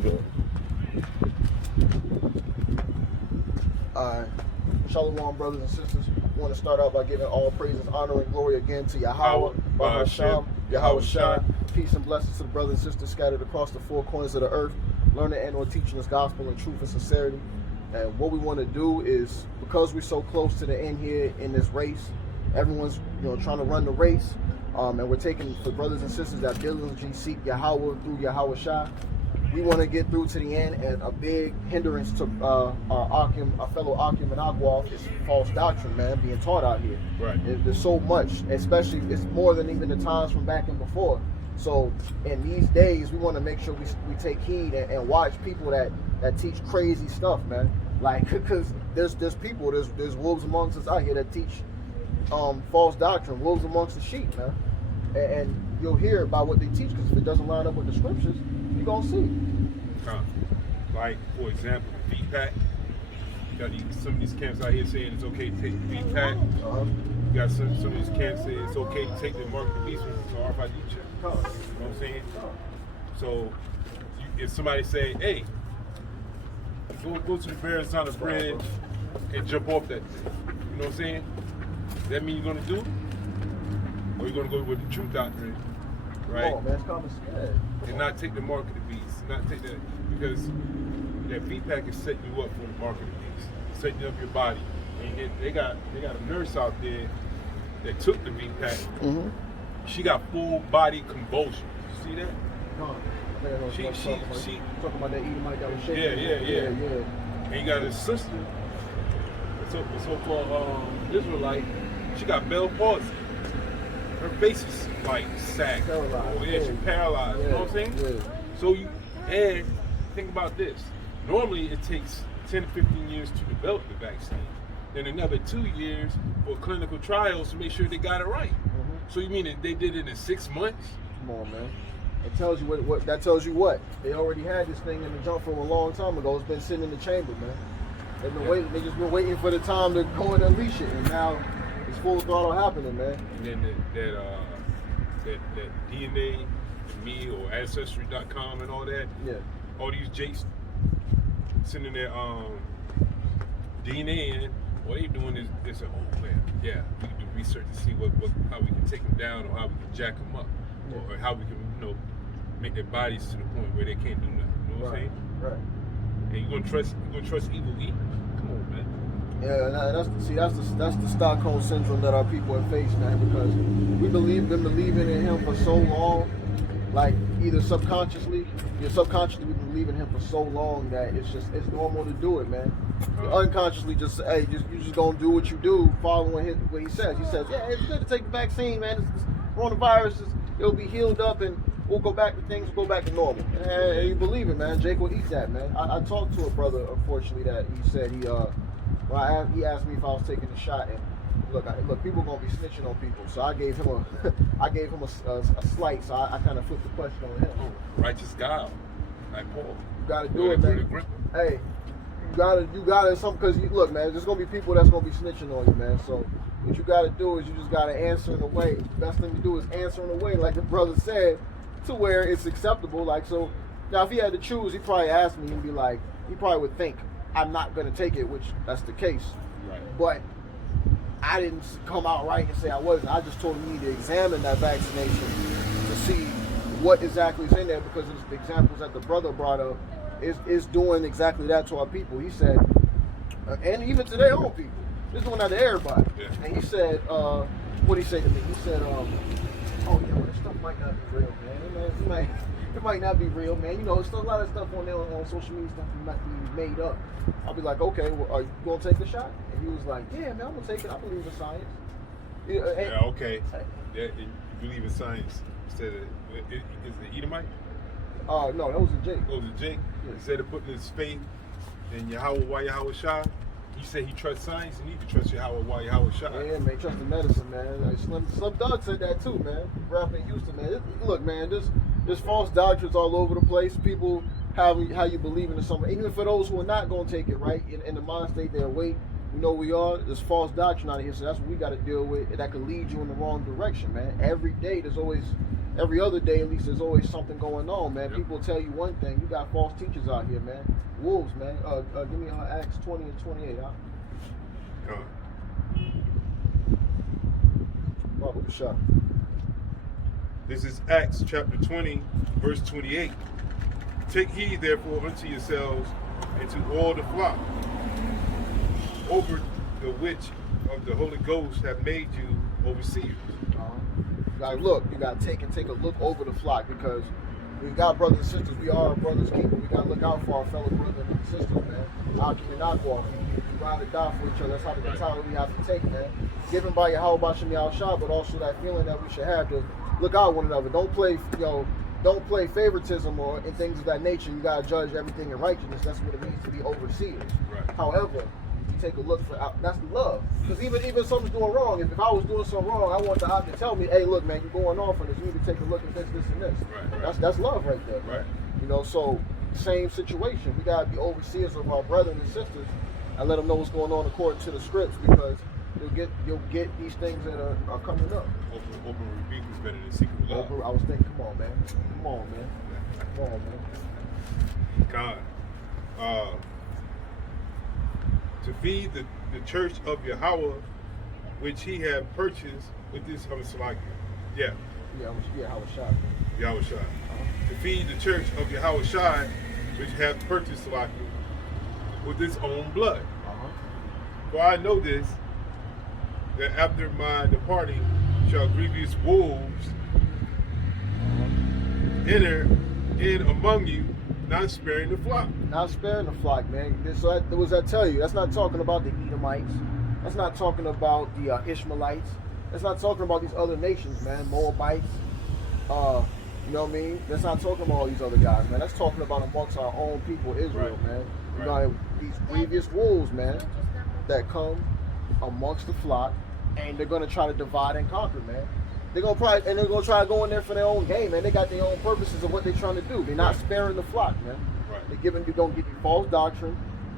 Good. Shalom, brothers and sisters. I want to start out by giving all praises, honor, and glory again to Yahweh, Bahasham, Yahweh Shai. Peace and blessings to the brothers and sisters scattered across the four corners of the earth, learning and or teaching this gospel in truth and sincerity. And what we want to do is, because we're so close to the end here in this race, everyone's trying to run the race, and we're taking for brothers and sisters that diligently seek Yahweh through Yahweh Shai. We want to get through to the end, and a big hindrance to our fellow Akim and Agwaf is false doctrine, man, being taught out here. Right. There's so much, especially it's more than even the times from back and before. So in these days, we want to make sure we take heed and watch people that teach crazy stuff, man. Like, because there's wolves amongst us out here that teach false doctrine, wolves amongst the sheep, man. And you'll hear about what they teach, because if it doesn't line up with the scriptures, you're going to see. Like, for example, the feed-pack. You got some of these camps out here saying it's okay to take the feed-pack. You got some of these camps saying it's okay to take the mark of the beast when it's an RFID check. You know what I'm saying? So, if somebody say, hey, go to the Verrazano Bridge and jump off that thing. You know what I'm saying? Does that mean you're going to do it? Or you're going to go with the true doctrine, right? Oh, man, it's common sense. And not take the mark of the beast. Not take that, because that feed-pack is setting you up for the mark of the beast. Setting up your body. And they got a nurse out there that took the feed-pack. Mm-hmm. She got full body convulsions. You see that? She talking about that Edomite that was shaking. Yeah. And you got his sister, the so-called Israelite. She got Bell palsy. Her face is like sagged. Paralyzed. Oh yeah, she's paralyzed. Yeah. You know what I'm saying? Yeah. So and think about this. Normally it takes 10 to 15 years to develop the vaccine. Then another 2 years for clinical trials to make sure they got it right. Mm-hmm. So you mean that they did it in 6 months? Come on, man. It tells you what that tells you what? They already had this thing in the jump from a long time ago. It's been sitting in the chamber, man. They've been waiting. They just been waiting for the time to go and unleash it, and now it's full throttle happening, man. And then that DNA, me or Ancestry.com and all that. Yeah. All these jakes sending their DNA in. What they doing is they say, oh man, yeah, we can do research to see how we can take them down or how we can jack them up, or how we can make their bodies to the point where they can't do nothing. You know what I'm saying? Right. And you gonna trust evil E? Come on, man. Yeah, that's the Stockholm syndrome that our people have faced, man, because been believing in him for so long, like either subconsciously we've been believing in him for so long that it's normal to do it, man. Unconsciously you're just gonna do what you do, following what he says. He says, yeah, it's good to take the vaccine, man. This coronavirus it'll be healed up and we'll go back to normal. And you believe it, man. Jake will eat that, man. I talked to a brother, unfortunately, that he said he asked me if I was taking the shot, and look, people gonna be snitching on people, so I gave him a slight, so I kind of flipped the question on him. Oh, righteous God, like Paul. You gotta do it, man. Hey, you gotta something, because look, man, there's gonna be people that's gonna be snitching on you, man. So what you gotta do is you just gotta answer in a way. The best thing to do is answer in a way, like the brother said, to where it's acceptable. Like, so now if he had to choose, he'd probably ask me and be like, he probably would think I'm not gonna take it, which that's the case. Right. But I didn't come out right and say I wasn't. I just told him you need to examine that vaccination to see what exactly is in there, because it's the examples that the brother brought up is doing exactly that to our people. He said, and even to their own people. This is doing that to everybody. Yeah. And he said, what did he say to me? He said, oh yeah, well, this stuff might not be real, man. It might not be real, man. There's a lot of stuff on there on social media, stuff that might be made up. I'll be like, okay, well, are you going to take the shot? And he was like, yeah, man, I'm going to take it. I believe in science. Okay. You believe in science. Instead of, is it Edomite? No, that was a Jake. Oh, it was a Jake? Yeah. Instead of putting his faith in Yahweh Shai, you say he trusts science, you need to trust Yahweh Shai. Yeah, man, trust the medicine, man. Like Slim Doug said that too, man. Rap in Houston, man. Look, man, there's false doctrines all over the place. People how you believe in something. Even for those who are not going to take it, right, in the mind state they're awake, we know we are. There's false doctrine out here, so that's what we got to deal with. That could lead you in the wrong direction, man. Every day there's always every other day at least there's always something going on, man. Yep. People tell you one thing. You got false teachers out here, man. Wolves, man. Give me Acts 20 and 28. Come. Bible shot. This is Acts chapter 20, verse 28. Take heed therefore unto yourselves and to all the flock, over the which of the Holy Ghost have made you overseers. You gotta look. You gotta take a look over the flock, because we got brothers and sisters. We are our brother's keeper. We gotta look out for our fellow brothers and sisters, man. How can we not walk? We ride or die for each other. That's how the mentality we have to take, man. Given by Yahweh Bashem Yahushua, but also that feeling that we should have to look out one another. Don't play, don't play favoritism or in things of that nature. You gotta judge everything in righteousness. That's what it means to be overseers. Right. However, you take a look for that's love. Because even something's doing wrong. If I was doing something wrong, I want the op to tell me, hey, look, man, you're going off on this. You need to take a look at this, and this. Right. That's love right there. Right. So same situation. We gotta be overseers of our brothers and sisters and let them know what's going on according to the scripts, because you'll get these things that are coming up. Open rebuke is better than secret love. I was thinking, come on, man. God. To feed the church of Yahweh, which he had purchased with this Salakia. Yahweh Shai. To feed the church of Yahweh Shai, which hath purchased Salakia with his own blood. For I know this, that after my departing shall grievous wolves enter in among you, not sparing the flock. Not sparing the flock, man. So what does that tell you? That's not talking about the Edomites. That's not talking about the Ishmaelites. That's not talking about these other nations, man. Moabites. You know what I mean? That's not talking about all these other guys, man. That's talking about amongst our own people, Israel, man. You know, these grievous wolves, man, that come amongst the flock, and they're gonna try to divide and conquer, man. They're gonna try to go in there for their own game, man. They got their own purposes of what they're trying to do. They're not sparing the flock, man. They're gonna give you false doctrine,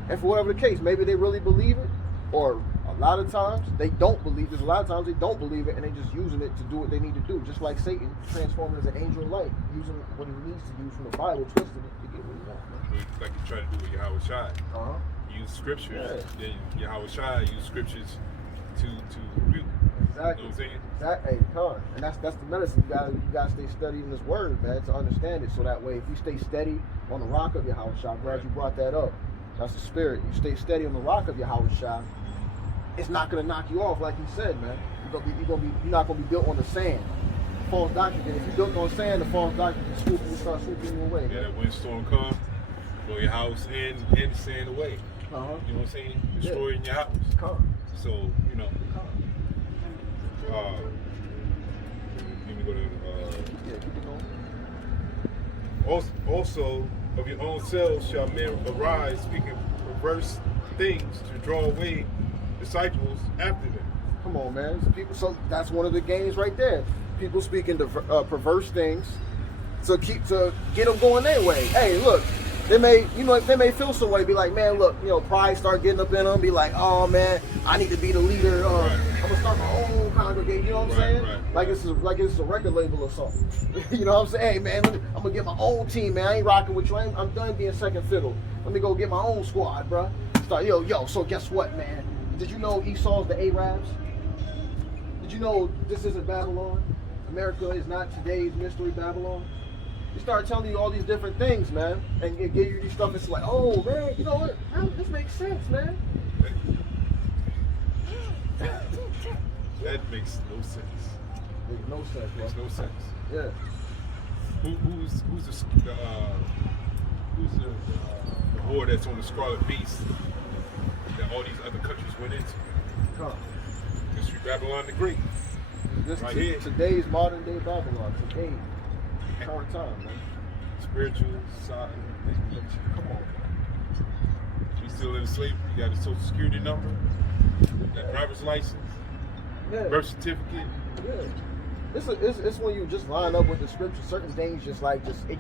and for whatever the case, maybe they really believe it, or a lot of times they don't believe. There's a lot of times they don't believe it, and they're just using it to do what they need to do. Just like Satan transforming as an angel of light, using what he needs to use from the Bible, twisting it to get what he wants, man. Like you try to do with Yahweh Shai. Use scriptures. Then Yahweh Shai use scriptures to rebuke. Exactly. You know what I'm saying? Exactly. And that's the medicine. You gotta stay studying this word, man, to understand it. So that way, if you stay steady on the rock of Yahweh Shai, I'm glad you brought that up. That's the spirit. You stay steady on the rock of Yahweh Shai, it's not gonna knock you off, like you said, man. You're not gonna be built on the sand. False doctrine. If you're built on sand, the false doctrine will start swooping you away. Yeah, that windstorm come, blow your house and the sand away. You know what I'm saying? Destroying your house. So, you know. Let me go to also of your own selves shall men arise, speaking perverse things to draw away disciples after them. Come on, man. So that's one of the games right there. People speaking perverse things to get them going their way. Hey, look, they may feel some way, be like, man, look, pride start getting up in them, be like, oh man, I need to be the leader. I'm gonna start my own congregation. You know what I'm saying? Like it's a record label or something. You know what I'm saying? Hey man, I'm gonna get my own team, man. I ain't rocking with you. I'm done being second fiddle. Let me go get my own squad, bro. Start, yo. So guess what, man? Did you know Esau's the Arabs? Did you know this isn't Babylon? America is not today's mystery Babylon. You start telling you all these different things, man, and it give you these stuff. It's like, oh man, you know what? This makes sense, man. That makes no sense. Makes no sense, bro. Makes no sense. Yeah. Who's the war that's on the Scarlet Beast that all these other countries went into? Mystery Babylon the Great. Today's modern day Babylon. Today, current time, man. Spiritual side. Come on. You still in slavery? You got a social security number, got driver's license, birth certificate. Yeah. It's when you just line up with the scripture. Certain things it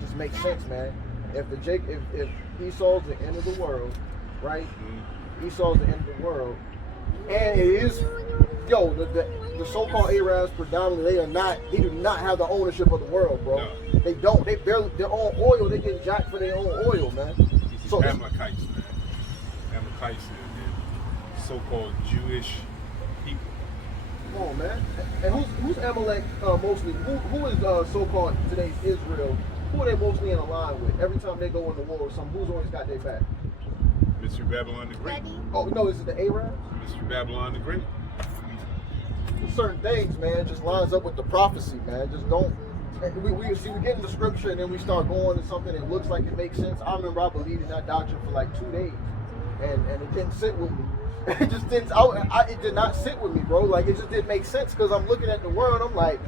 just makes sense, man. If Esau's the end of the world, right? Esau's the end of the world, and it is, the so-called Arabs predominantly, they do not have the ownership of the world, bro. No. They don't. They barely, their own oil, they get jacked for their own oil, man. These So Amalekites, man. Amalekites and so-called Jewish people. come on, man. And who's Amalek mostly? Who is so-called today's Israel? Who are they mostly in a line with? Every time they go into war with something, who's always got their back? Mr. Babylon the Great. Oh, no, is it the Arabs? Mr. Babylon the Great. Certain things, man, just lines up with the prophecy, man. Just don't. We get in the scripture and then we start going to something that looks like it makes sense. I remember I believed in that doctrine for like 2 days, and it didn't sit with me. It just didn't. It did not sit with me, bro. Like it just didn't make sense because I'm looking at the world. I'm like,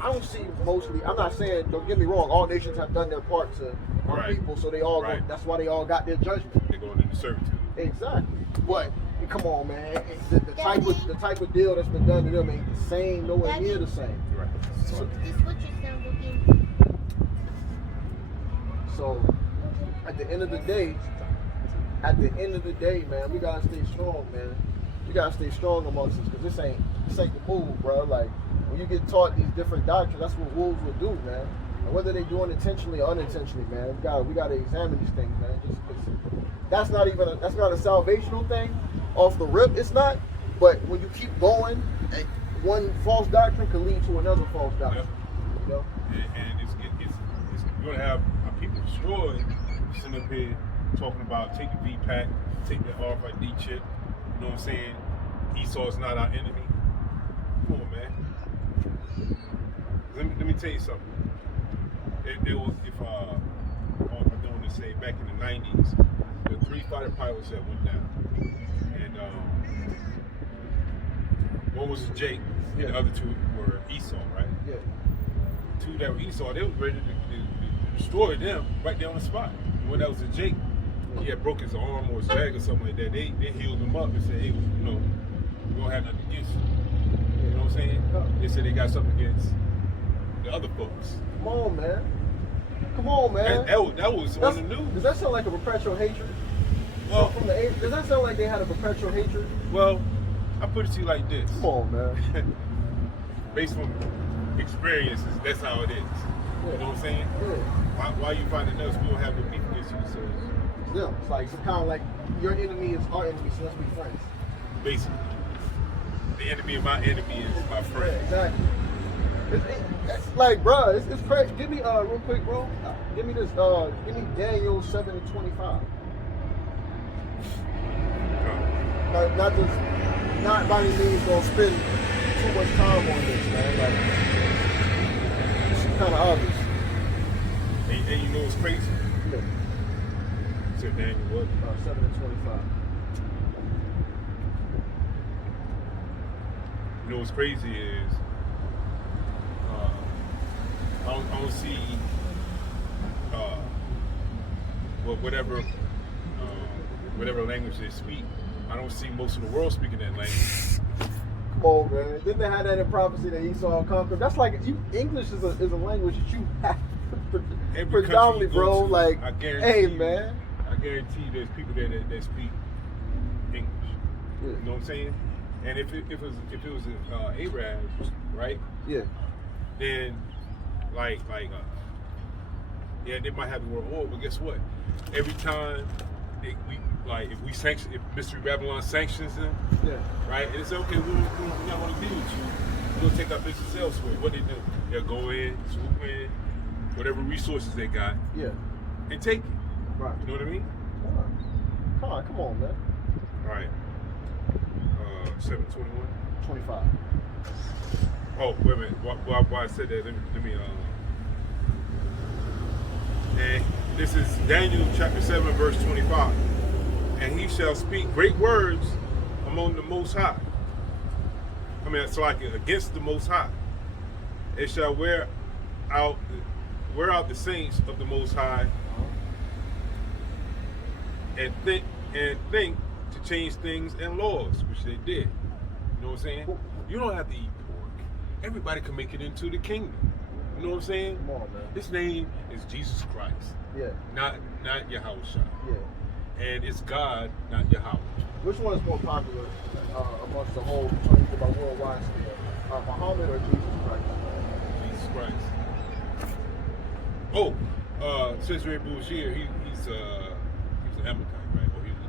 I don't see mostly. I'm not saying. Don't get me wrong. All nations have done their part to our people, so they all. Right. That's why they all got their judgment. They're going into servitude. Exactly. But come on, man. The type of deal that's been done to them ain't the same. Nowhere near the same. Right. So, so at the end of the day, man, we gotta stay strong, man. We gotta stay strong amongst us because this ain't the move, bro. Like when you get taught these different doctrines, that's what wolves will do, man. And whether they do it intentionally or unintentionally, man, we gotta examine these things, man. That's not a salvational thing off the rip. It's not. But when you keep going, one false doctrine can lead to another false doctrine. Yep. You know? And it's you're gonna have people destroyed sitting up here talking about take the V-Pack, take the R.F.I.D. chip. You know what I'm saying? Esau's not our enemy. Come on, man. Let me tell you something. There was, I'm going to say back in the 90s, the 3 fighter pilots that went down, and one was Jake, and the other 2 were Esau, right? Yeah. 2 that were Esau, they were ready to destroy them right there on the spot. And when that was a Jake, he had broke his arm or his leg or something like that. They healed him up and said, hey, we don't have nothing against you. You know what I'm saying? They said they got something against the other folks. Come on, man. Come on, man. That was on the news. Does that sound like a perpetual hatred? Well, does that sound like they had a perpetual hatred? Well, I put it to you like this. Come on, man. Based on experiences, that's how it is. Yeah. You know what I'm saying? Yeah. Why you finding us? We don't have no beef against you, so Yeah. It's like kind of like your enemy is our enemy, so let's be friends. basically, the enemy of my enemy is my friend. Yeah, exactly. It's like, bro, it's crazy. Give me real quick, bro. Give me this. Give me Daniel 7:25. Not by any means gonna spend too much time on this, man. Like, it's kind of obvious. And you know what's crazy? Yeah. So Daniel what? 7:25. You know what's crazy is I don't see whatever language they speak. I don't see most of the world speaking that language. Come on, man. Didn't they have that in prophecy that Esau conquered? That's like English is a language that you have predominantly, bro. Like, I guarantee hey, man. I guarantee there's people there that speak English. Yeah. You know what I'm saying? And if it was Arabs, right? Yeah. Then yeah, they might have the word war, but guess what? Every time if Mystery Babylon sanctions them, Yeah. right? And it's okay, we're not going to deal with you. We're going to take our business elsewhere. What they do? They'll go in, swoop in, whatever resources they got, Yeah. and take it. Right. You know what I mean? Come on, man. All right. 7:21. 25. Oh, wait a minute. Why I said that? Let me. And this is Daniel chapter 7, verse 25. And he shall speak great words among the Most High. I mean, it's like against the Most High. It shall wear out the saints of the Most High, and think to change things and laws, which they did. You know what I'm saying? You don't have to eat pork. Everybody can make it into the kingdom. You know what I'm saying? Come on, man. His name is Jesus Christ. Yeah. Not Yahweh. Yeah. And it's God, not Yahweh. Which one is more popular amongst the whole, trying to get about worldwide scale? Muhammad or Jesus Christ? Jesus Christ. Oh, Cesare Borgia, he's an Amalekite, right? Or he was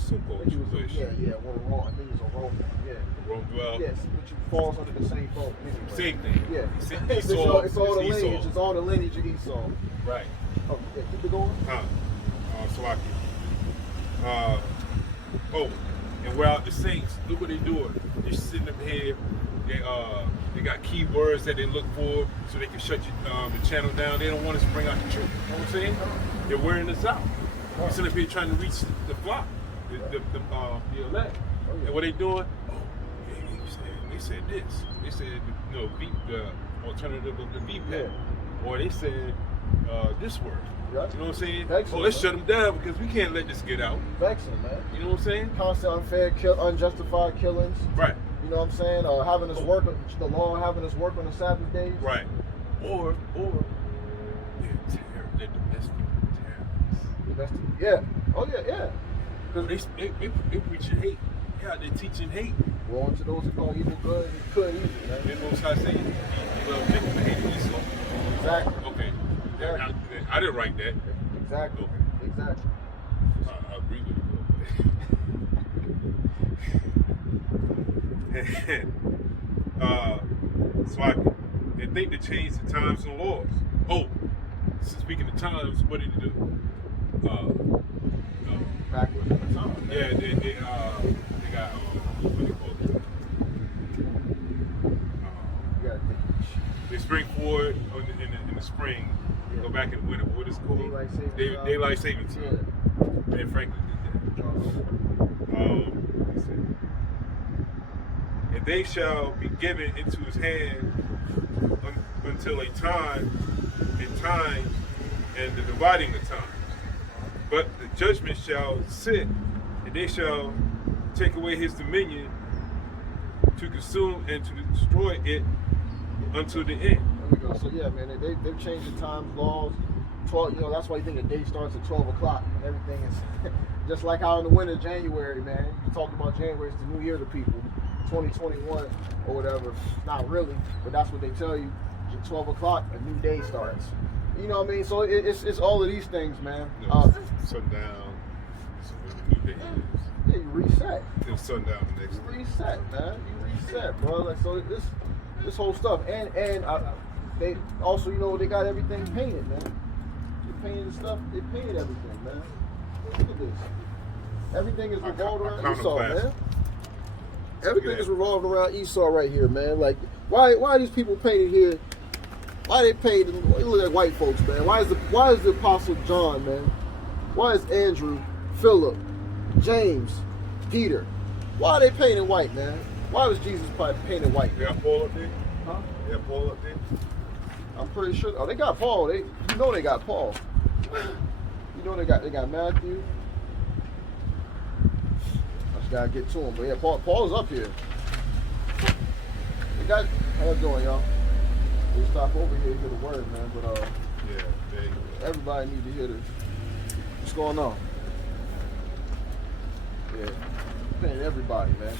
so-called Jewish. I think he was a Roman. Yeah. Rome dwell. Yes, but you falls under the same boat. Anyway. Same thing. Yeah. It's It's all the Esau. lineage. It's all the lineage of Esau. Right. Oh, yeah, keep it going. Salaki. And without the saints, look what they're doing. They're sitting up here. They got keywords that they look for so they can shut the channel down. They don't want us to bring out the truth. You know what I'm saying? They're wearing us out. We're sitting up here trying to reach the flock, the elect. And what they doing? They said this. They said the alternative of the VPAC. Or they said this word. Yeah. You know what I'm saying? Excellent, let's shut them down because we can't let this get out. Vexing, man. You know what I'm saying? Constant unfair, unjustified killings. Right. You know what I'm saying? Having us work, the law having us work on the Sabbath days. Right. Or they're domestic terrorists. Yeah. Oh yeah. Because they preaching hate. Yeah, they're teaching hate. Woe unto those who call evil good and good evil, man. You know what I'm saying? You love Jacob and hate Esau. Exactly. Okay. Exactly. I didn't write that. Exactly. Okay. Exactly. I agree with you. So they think to change the times and laws. Oh, speaking of times, what did he do? Backwards in the time. Yeah, they got what do you call it? You gotta think. They spring forward in the spring. Yeah. Go back in the winter. What is it called? Daylight saving time. Yeah. Ben Franklin did that. Let's see. And they shall be given into his hand until a time and the dividing of times. But the judgment shall sit, and they shall take away his dominion to consume and to destroy it until the end. There we go. So yeah, man, they've changed the times, laws. 12, that's why you think the day starts at 12 o'clock and everything is just like how in the winter, January, man. You talk about January, it's the new year to people, 2021 or whatever. Not really, but that's what they tell you. At 12 o'clock, a new day starts. You know what I mean? So it's all of these things, man. Sundown. So when the new day is. Yeah, you reset. Till sundown the next You day. reset, man. You reset, bro. Like so, this whole stuff, and they also, they got everything painted, man. They painted the stuff. They painted everything, man. Look at this. Everything is revolved around Esau, man. Everything is revolved around Esau right here, man. Like, why are these people painted here? Why they painted? Look at white folks, man. Why is the Apostle John, man? Why is Andrew, Philip, James, Peter? Why are they painted white, man? Why was Jesus painted white? They got Paul up there? Huh? They got Paul up there? I'm pretty sure. Oh, they got Paul. They got Paul. They got Matthew. I just gotta get to him. But yeah, Paul's up here. They got. How you doing, y'all? We stop over here to hear the word, man. But Yeah, everybody need to hear this. What's going on? Yeah, paying everybody, man.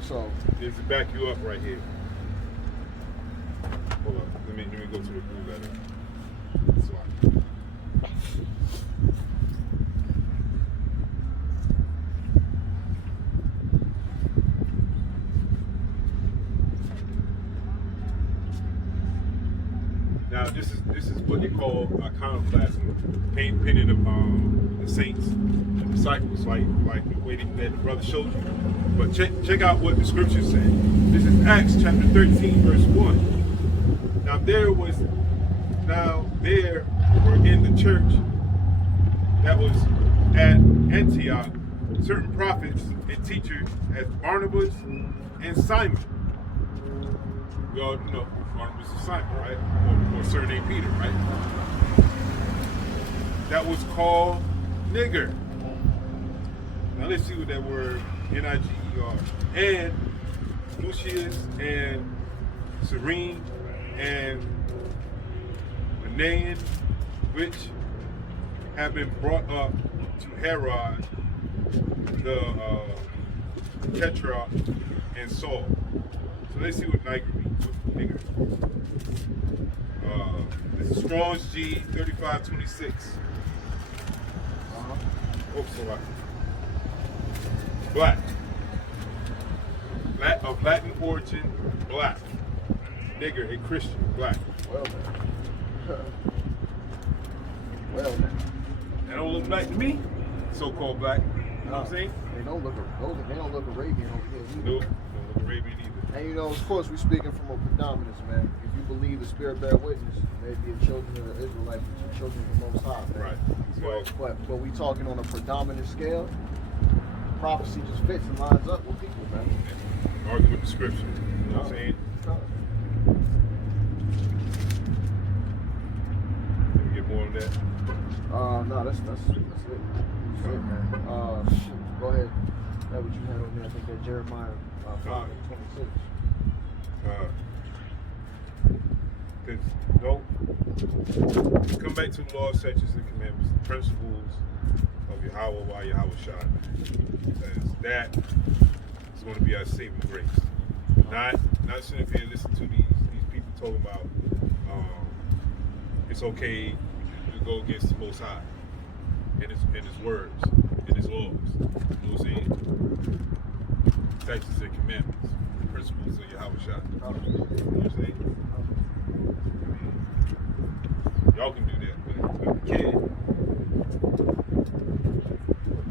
So This is back you up right here. Hold on. Let me go to the blue letter. Now this is what they call iconoclasm, painting of the saints, the disciples, like the way that the brother showed you. But check out what the scriptures say. This is Acts chapter 13, verse 1. Now there were in the church that was at Antioch certain prophets and teachers as Barnabas and Simon. We all know Barnabas and Simon, right? Or surname Peter, right? That was called nigger. Now let's see what that word Niger. And Lucius and Serene and Manaen, which have been brought up to Herod, the Tetrarch, and Saul. So let's see what nigger means. What nigger? This is Strong's G 3526. Oops, so right. Black. Of Latin origin, black. Nigger, a Christian, black. Well, man. Well, man. That don't look black to me. So-called black. You know what I'm saying? They don't look Arabian over here. Nope. Don't look Arabian either. And you know, of course, we're speaking from a predominance, man. If you believe the Spirit bear witness, maybe the children of the Israelites, the children of the Most High, man. Right. But we talking on a predominant scale. Prophecy just fits and lines up with people, man. Argue with the scripture. You know what I'm saying? Can we get more on that? No, that's it. That's it, man. Go ahead. That what you had on there. I think that Jeremiah 5:26. Don't come back to the law, statutes, and commandments, the principles of Yahawah, Yahawah. Because that is going to be our saving grace. Not sitting up here and listening to these people talking about it's okay to go against the Most High and his words and his laws. You know what I'm saying? Statutes and commandments, the principles of Yahawah. You know what I'm saying? Y'all can do that, but we can't.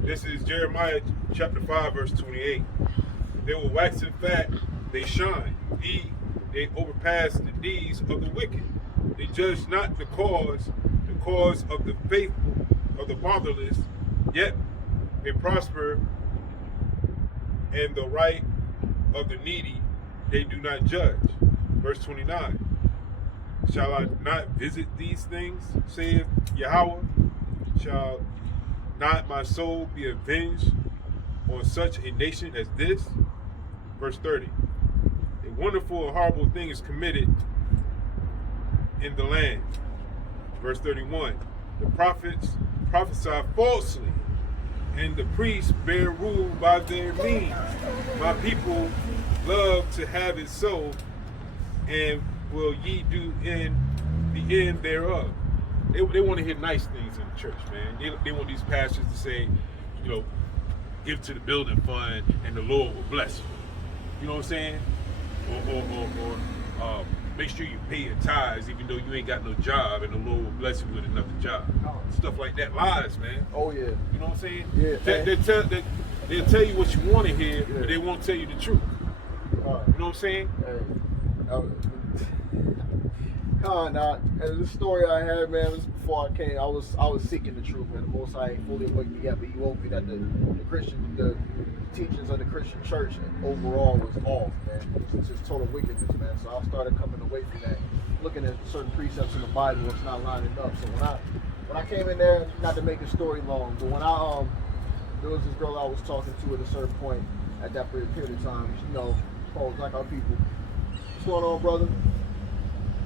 This is Jeremiah chapter 5, verse 28. They will wax and fat, they shine. They overpass the deeds of the wicked. They judge not the cause of the faithful, of the fatherless, yet they prosper, and the right of the needy they do not judge. Verse 29. Shall I not visit these things, saith Yahweh? Shall not my soul be avenged on such a nation as this? Verse 30. A wonderful and horrible thing is committed in the land. Verse 31. The prophets prophesy falsely, and the priests bear rule by their means. My people love to have it so, and will ye do in the end thereof. They want to hear nice things in the church, man. They want these pastors to say, you know, give to the building fund and the Lord will bless you. You know what I'm saying? Or make sure you pay your tithes even though you ain't got no job and the Lord will bless you with another job. Stuff like that. Lies, man. Oh, yeah. You know what I'm saying? Yeah. They'll tell you what you want to hear, yeah, but they won't tell you the truth. You know what I'm saying? Now, and the story I had, man, this before I came, I was seeking the truth, man. The Most High ain't fully awake me yet, but he woke me that the teachings of the Christian church overall was off, man. It's just total wickedness, man. So I started coming away from that, looking at certain precepts in the Bible that's not lining up. So when I came in there, not to make a story long, but when there was this girl I was talking to at a certain point at that period of time, you know, posed like our people. What's going on, brother?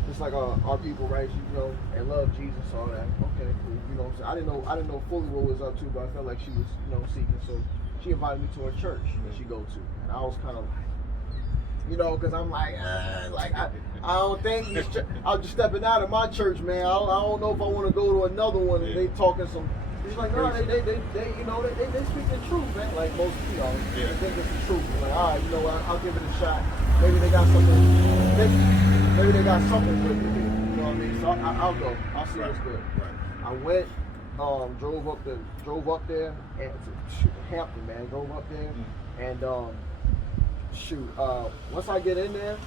Just like our people, right? You know, and love Jesus, all that. Okay, cool. You know what I'm saying? I didn't know fully what was up to, but I felt like she was, you know, seeking. So she invited me to her church that she go to, and I was kind of like, you know, because I'm like I don't think I'm just stepping out of my church, man. I don't know if I want to go to another one and they talking some. He's like, no, they you know, they speak the truth, man. Like most, you know, they think it's the truth. I'm like, all right, you know what? I'll give it a shot. Maybe they got something. Maybe they got something good to do. You know what I mean? So I'll go. I'll see what's good. Right. I went, drove up there, and Hampton, man. Drove up there, and once I get in there,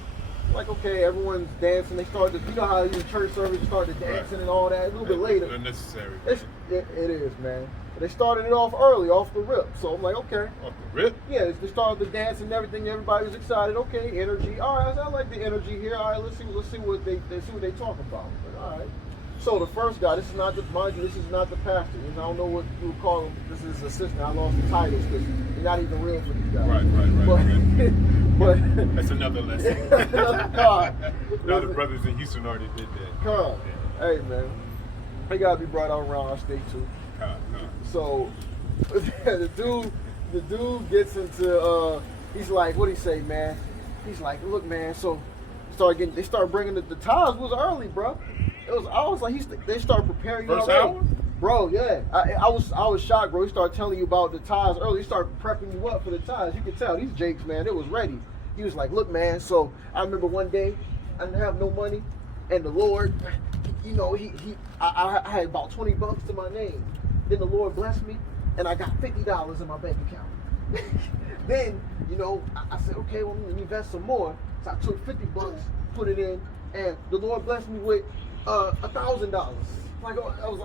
like, okay, everyone's dancing. They started, you know how your church service started dancing and all that. A little bit later. Unnecessary. It is, man. But they started it off early, off the rip. So I'm like, okay. Off the rip? Yeah, they started the dance and everything. Everybody was excited. Okay, energy. All right, I like the energy here. All right, let's see what they talk about. But, all right. So the first guy, this is not the pastor. I don't know what you would call him. This is his assistant. I lost the titles because they're not even real for these guys. Right. But that's another lesson. Now the brothers in Houston already did that. Come on. Hey, man. They gotta be brought out around our state too. So the dude gets into he's like, what'd he say, man? He's like, look, man. So they started bringing the tithes was early, bro. I was like, they started preparing you First already. hour? Bro, yeah. I was shocked, bro. He started telling you about the tithes early. He started prepping you up for the tithes. You could tell these jakes, man, it was ready. He was like, look, man. So I remember one day I didn't have no money, and the Lord, you know, I had about $20 to my name. Then the Lord blessed me, and I got $50 in my bank account. Then, you know, I said, okay, well, let me invest some more. So I took $50, put it in, and the Lord blessed me with $1,000. Like,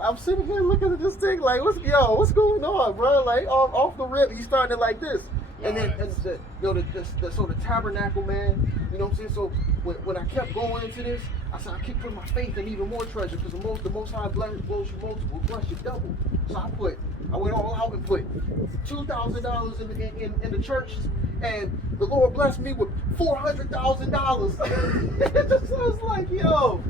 I'm sitting here looking at this thing like, what's going on, bro? Like, off the rip, he started like this. And then, so the tabernacle, man, you know what I'm saying? So when I kept going into this, I said, I keep putting my faith in even more treasure, because the most high blows you multiple, bless you double. So I went all out and put $2,000 in the churches, and the Lord blessed me with $400,000. So I was like, yo,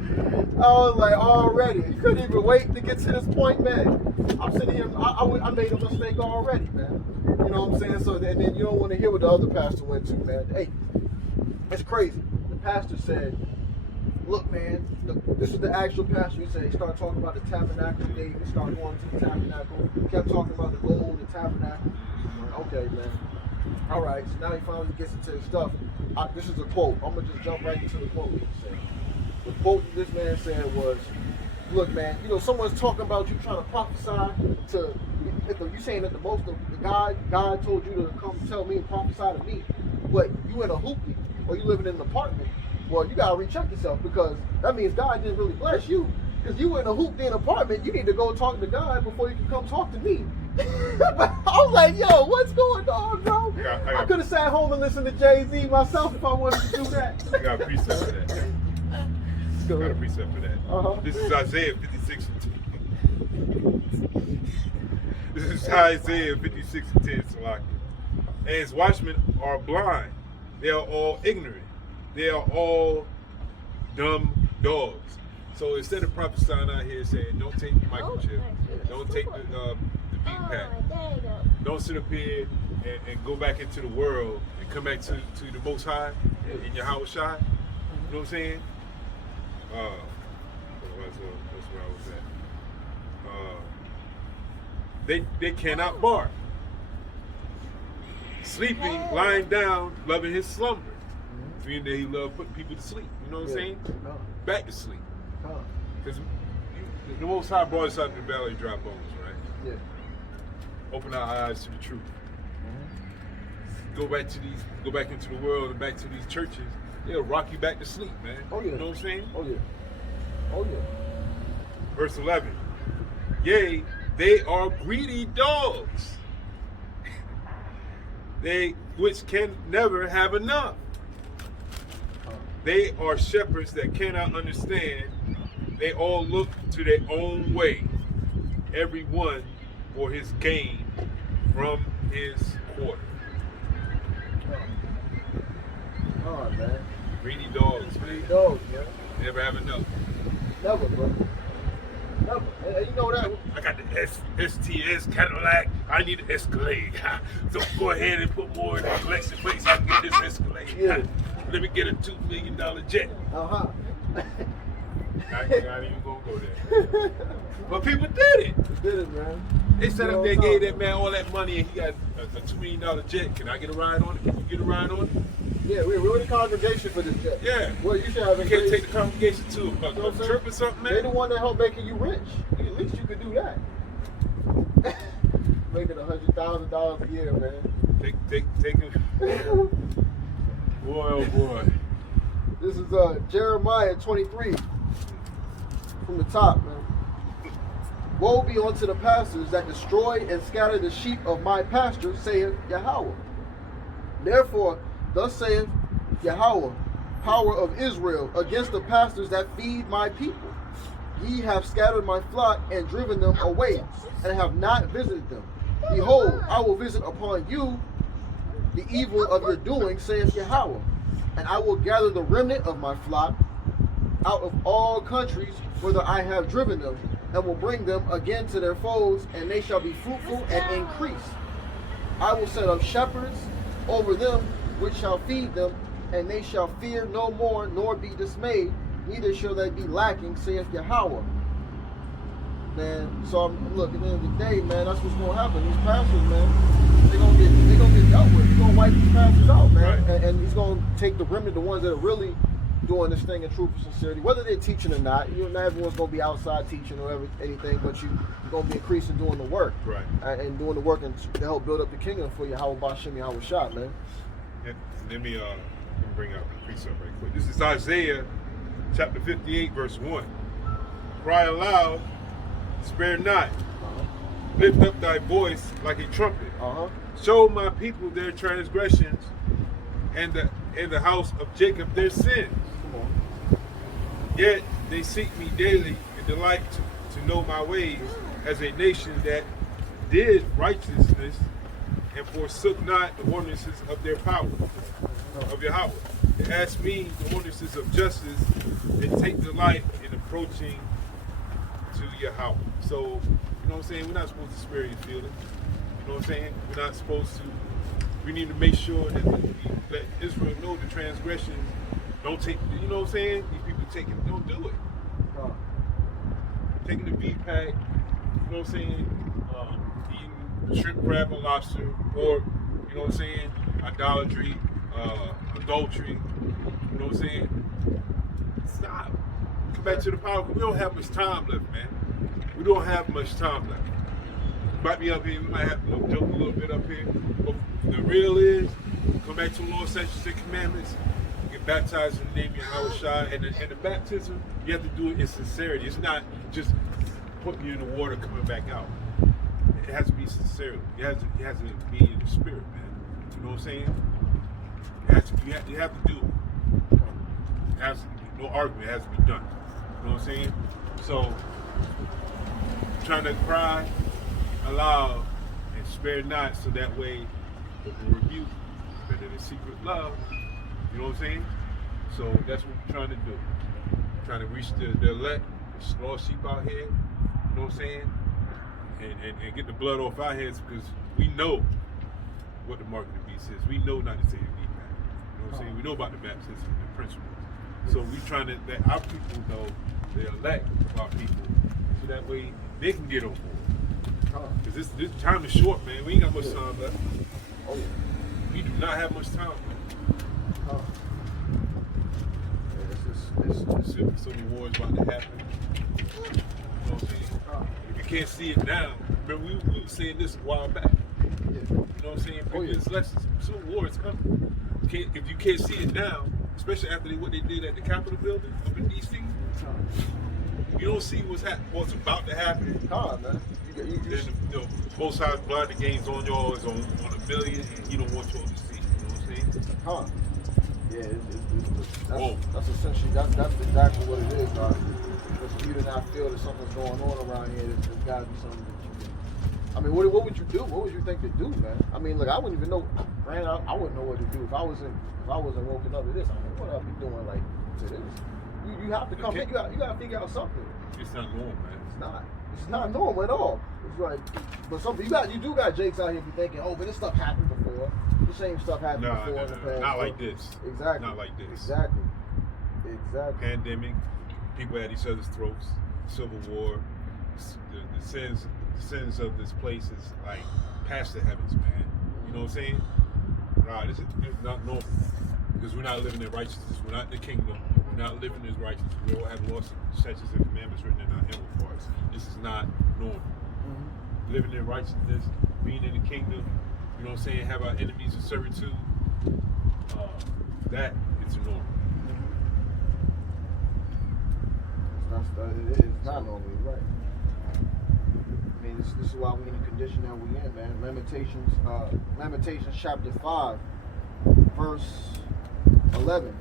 I was like, already. You couldn't even wait to get to this point, man. I'm sitting here, I made a mistake already, man. You know what I'm saying? So and then you don't want to hear what the other pastor went to, man. Hey, it's crazy. The pastor said, look, man, this is the actual pastor. He said he started talking about the tabernacle. David started going to the tabernacle. He kept talking about the gold, the tabernacle. I'm like, okay, man. All right, so now he finally gets into his stuff. This is a quote. I'm going to just jump right into the quote he said. The quote this man said was, look, man, you know, someone's talking about you trying to prophesy to, you saying that God told you to come tell me and prophesy to me, but you in a hoopty or you living in an apartment. Well, you gotta recheck yourself, because that means God didn't really bless you. Because you in a hooped in apartment, you need to go talk to God before you can come talk to me. I was like, yo, what's going on, bro? I could have sat home and listened to Jay-Z myself if I wanted to do that. I got a precept for that. Got a precept for that. This is Isaiah 56 and 10. This is Isaiah 56 and 10, Salaki. And his watchmen are blind. They are all ignorant. They are all dumb dogs. So instead of prophesying out here saying, don't take the microchip, don't take the beat pack, don't sit up here and go back into the world and come back to the Most High in your Yahawah Shai. You know what I'm saying? That's where I was at. They cannot bark. Sleeping, lying down, loving his slumber. Meaning that he loved putting people to sleep. You know what I'm saying? Back to sleep. Because the Most High brought us out of the valley of dry bones, right? Yeah. Open our eyes to the truth. Go back into the world and back to these churches. They'll rock you back to sleep, man. Oh yeah. You know what I'm saying? Oh yeah. Oh yeah. Verse 11. Yea, they are greedy dogs. They which can never have enough. They are shepherds that cannot understand. They all look to their own way, every one for his gain from his quarter. Oh, man. Greedy dogs, man. Greedy dogs, man. Never have enough. Never, bro. Never. And you know that. I got the STS Cadillac. I need an Escalade. So go ahead and put more in the collection plate so I can get this Escalade. Yeah. Let me get a $2 million jet. Uh-huh. I ain't even gonna go there. But people did it. Did it, man. They set up there, gave that man all that money, and he got a $2 million jet. Can I get a ride on it? Can you get a ride on it? Yeah, we're the congregation for this jet. Yeah. Well, you should have You can't take the congregation to a trip or something, man. They're the one that helped making you rich. At least you could do that. Making $100,000 a year, man. Take it. Boy, oh boy. This is Jeremiah 23 from the top, man. Woe be unto the pastors that destroy and scatter the sheep of my pasture, saith Yahawah. Therefore, thus saith Yahawah, power of Israel, against the pastors that feed my people. Ye have scattered my flock and driven them away, and have not visited them. Behold, I will visit upon you the evil of your doing, saith Yahawah. And I will gather the remnant of my flock out of all countries whither I have driven them, and will bring them again to their folds, and they shall be fruitful and increase. I will set up shepherds over them, which shall feed them, and they shall fear no more, nor be dismayed, neither shall they be lacking, saith Yahweh. Man, so look, at the end of the day, man, that's what's gonna happen. These pastors, man, they're gonna get dealt with. He's gonna wipe these pastors out, man. Right. And he's gonna take the remnant, the ones that are really doing this thing in truth and sincerity, whether they're teaching or not. You know, not everyone's gonna be outside teaching or anything, but you're gonna be increasing doing the work, Right. And doing the work and to help build up the kingdom for Yahweh Bashem Yahweh Shah, man. Yeah, let me bring out the precept right quick. This is Isaiah chapter 58, verse 1. Cry aloud, spare not. Lift up thy voice like a trumpet. Show my people their transgressions, and the house of Jacob their sins. Yet they seek me daily and delight to know my ways, as a nation that did righteousness and forsook not the ordinances of their power, of Yahweh. They ask me the ordinances of justice and take delight in approaching to Yahweh. So, you know what I'm saying? We're not supposed to spare your feelings. You know what I'm saying? We're not supposed to. We need to make sure that we let Israel know the transgressions. Don't take, you know what I'm saying? These people don't do it. Taking the beef pack, you know what I'm saying? Eating shrimp, crab, and lobster, pork, you know what I'm saying? Idolatry, adultery, you know what I'm saying? Stop. Come back to the power. We don't have much time left, man. We don't have much time left. Might be up here, we might have to joke a little bit up here. But the real is, come back to the Lord's statutes and commandments, get baptized in the name of Yahweh Shai, and the baptism, you have to do it in sincerity. It's not just putting you in the water coming back out. It has to be sincerely. It has to be in the spirit, man. You know what I'm saying? You have to do it. It has to be, no argument, it has to be done. You know what I'm saying? So, trying to cry aloud and spare not, so that way the rebuke better than secret love. You know what I'm saying? So that's what we're trying to do. We're trying to reach the elect, the lost sheep out here. You know what I'm saying? And get the blood off our heads, because we know what the mark of the beast is. We know not to take the beat back. You know what I'm saying? We know about the baptism and principles. So we're trying to let our people know, the elect of our people, so that way they can get on board. Because this time is short, man. We ain't got much time left. Oh, yeah. We do not have much time. Civil war is about to happen. You know what I'm saying? If you can't see it now, remember we were saying this a while back. You know what I'm saying? Previous lessons. Civil war is coming. If you can't see it now, especially after what they did at the Capitol building up in D.C., you don't see what's about to happen. Man. Then both sides blind the game's on y'all, is on $1 billion, and he don't want y'all to see. You know what I'm saying? Yeah, that's essentially that's exactly what it is, dog. If you do not feel that something's going on around here, there's got to be something that you can. I mean, what would you do? What would you think to do, man? I mean, look, I wouldn't even know. Granted, I wouldn't know what to do if I wasn't woken up to this. I mean, what I'd be doing like to this? You have to come. You got to figure out something. It's not normal, man. It's not. It's not normal at all. It's like, but something you do got Jakes out here be thinking, oh, but this stuff happened before. The same stuff happened before in the past. Not like this. Exactly. Not like this. Exactly. Pandemic, people at each other's throats, civil war, the sins of this place is like past the heavens, man. You know what I'm saying? Nah, this is not normal, because we're not living in righteousness. We're not in the kingdom. We're not living in righteousness. We all have lost statutes and commandments written in our inward parts. This is not normal. Mm-hmm. Living in righteousness, being in the kingdom, you know what I'm saying, have our enemies in servitude, that is normal. It is not normally right. I mean, this is why we're in the condition that we're in, man. Lamentations chapter 5, verse 11.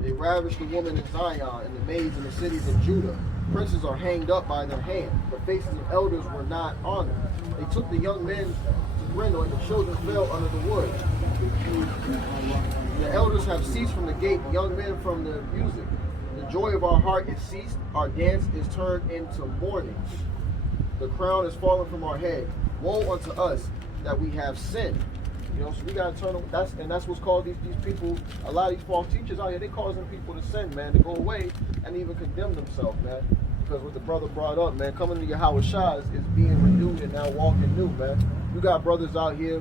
They ravished the woman in Zion and the maids in the cities of Judah. Princes are hanged up by their hand. The faces of elders were not honored. They took the young men to Grendel, and the children fell under the wood. The elders have ceased from the gate, the young men from the music. The joy of our heart is ceased. Our dance is turned into mourning. The crown is fallen from our head. Woe unto us that we have sinned. You know, so we gotta turn them. That's what's called these people. A lot of these false teachers out here, they causing people to sin, man, to go away and even condemn themselves, man. Because what the brother brought up, man, coming to Yahweh Shah is being renewed and now walking new, man. You got brothers out here.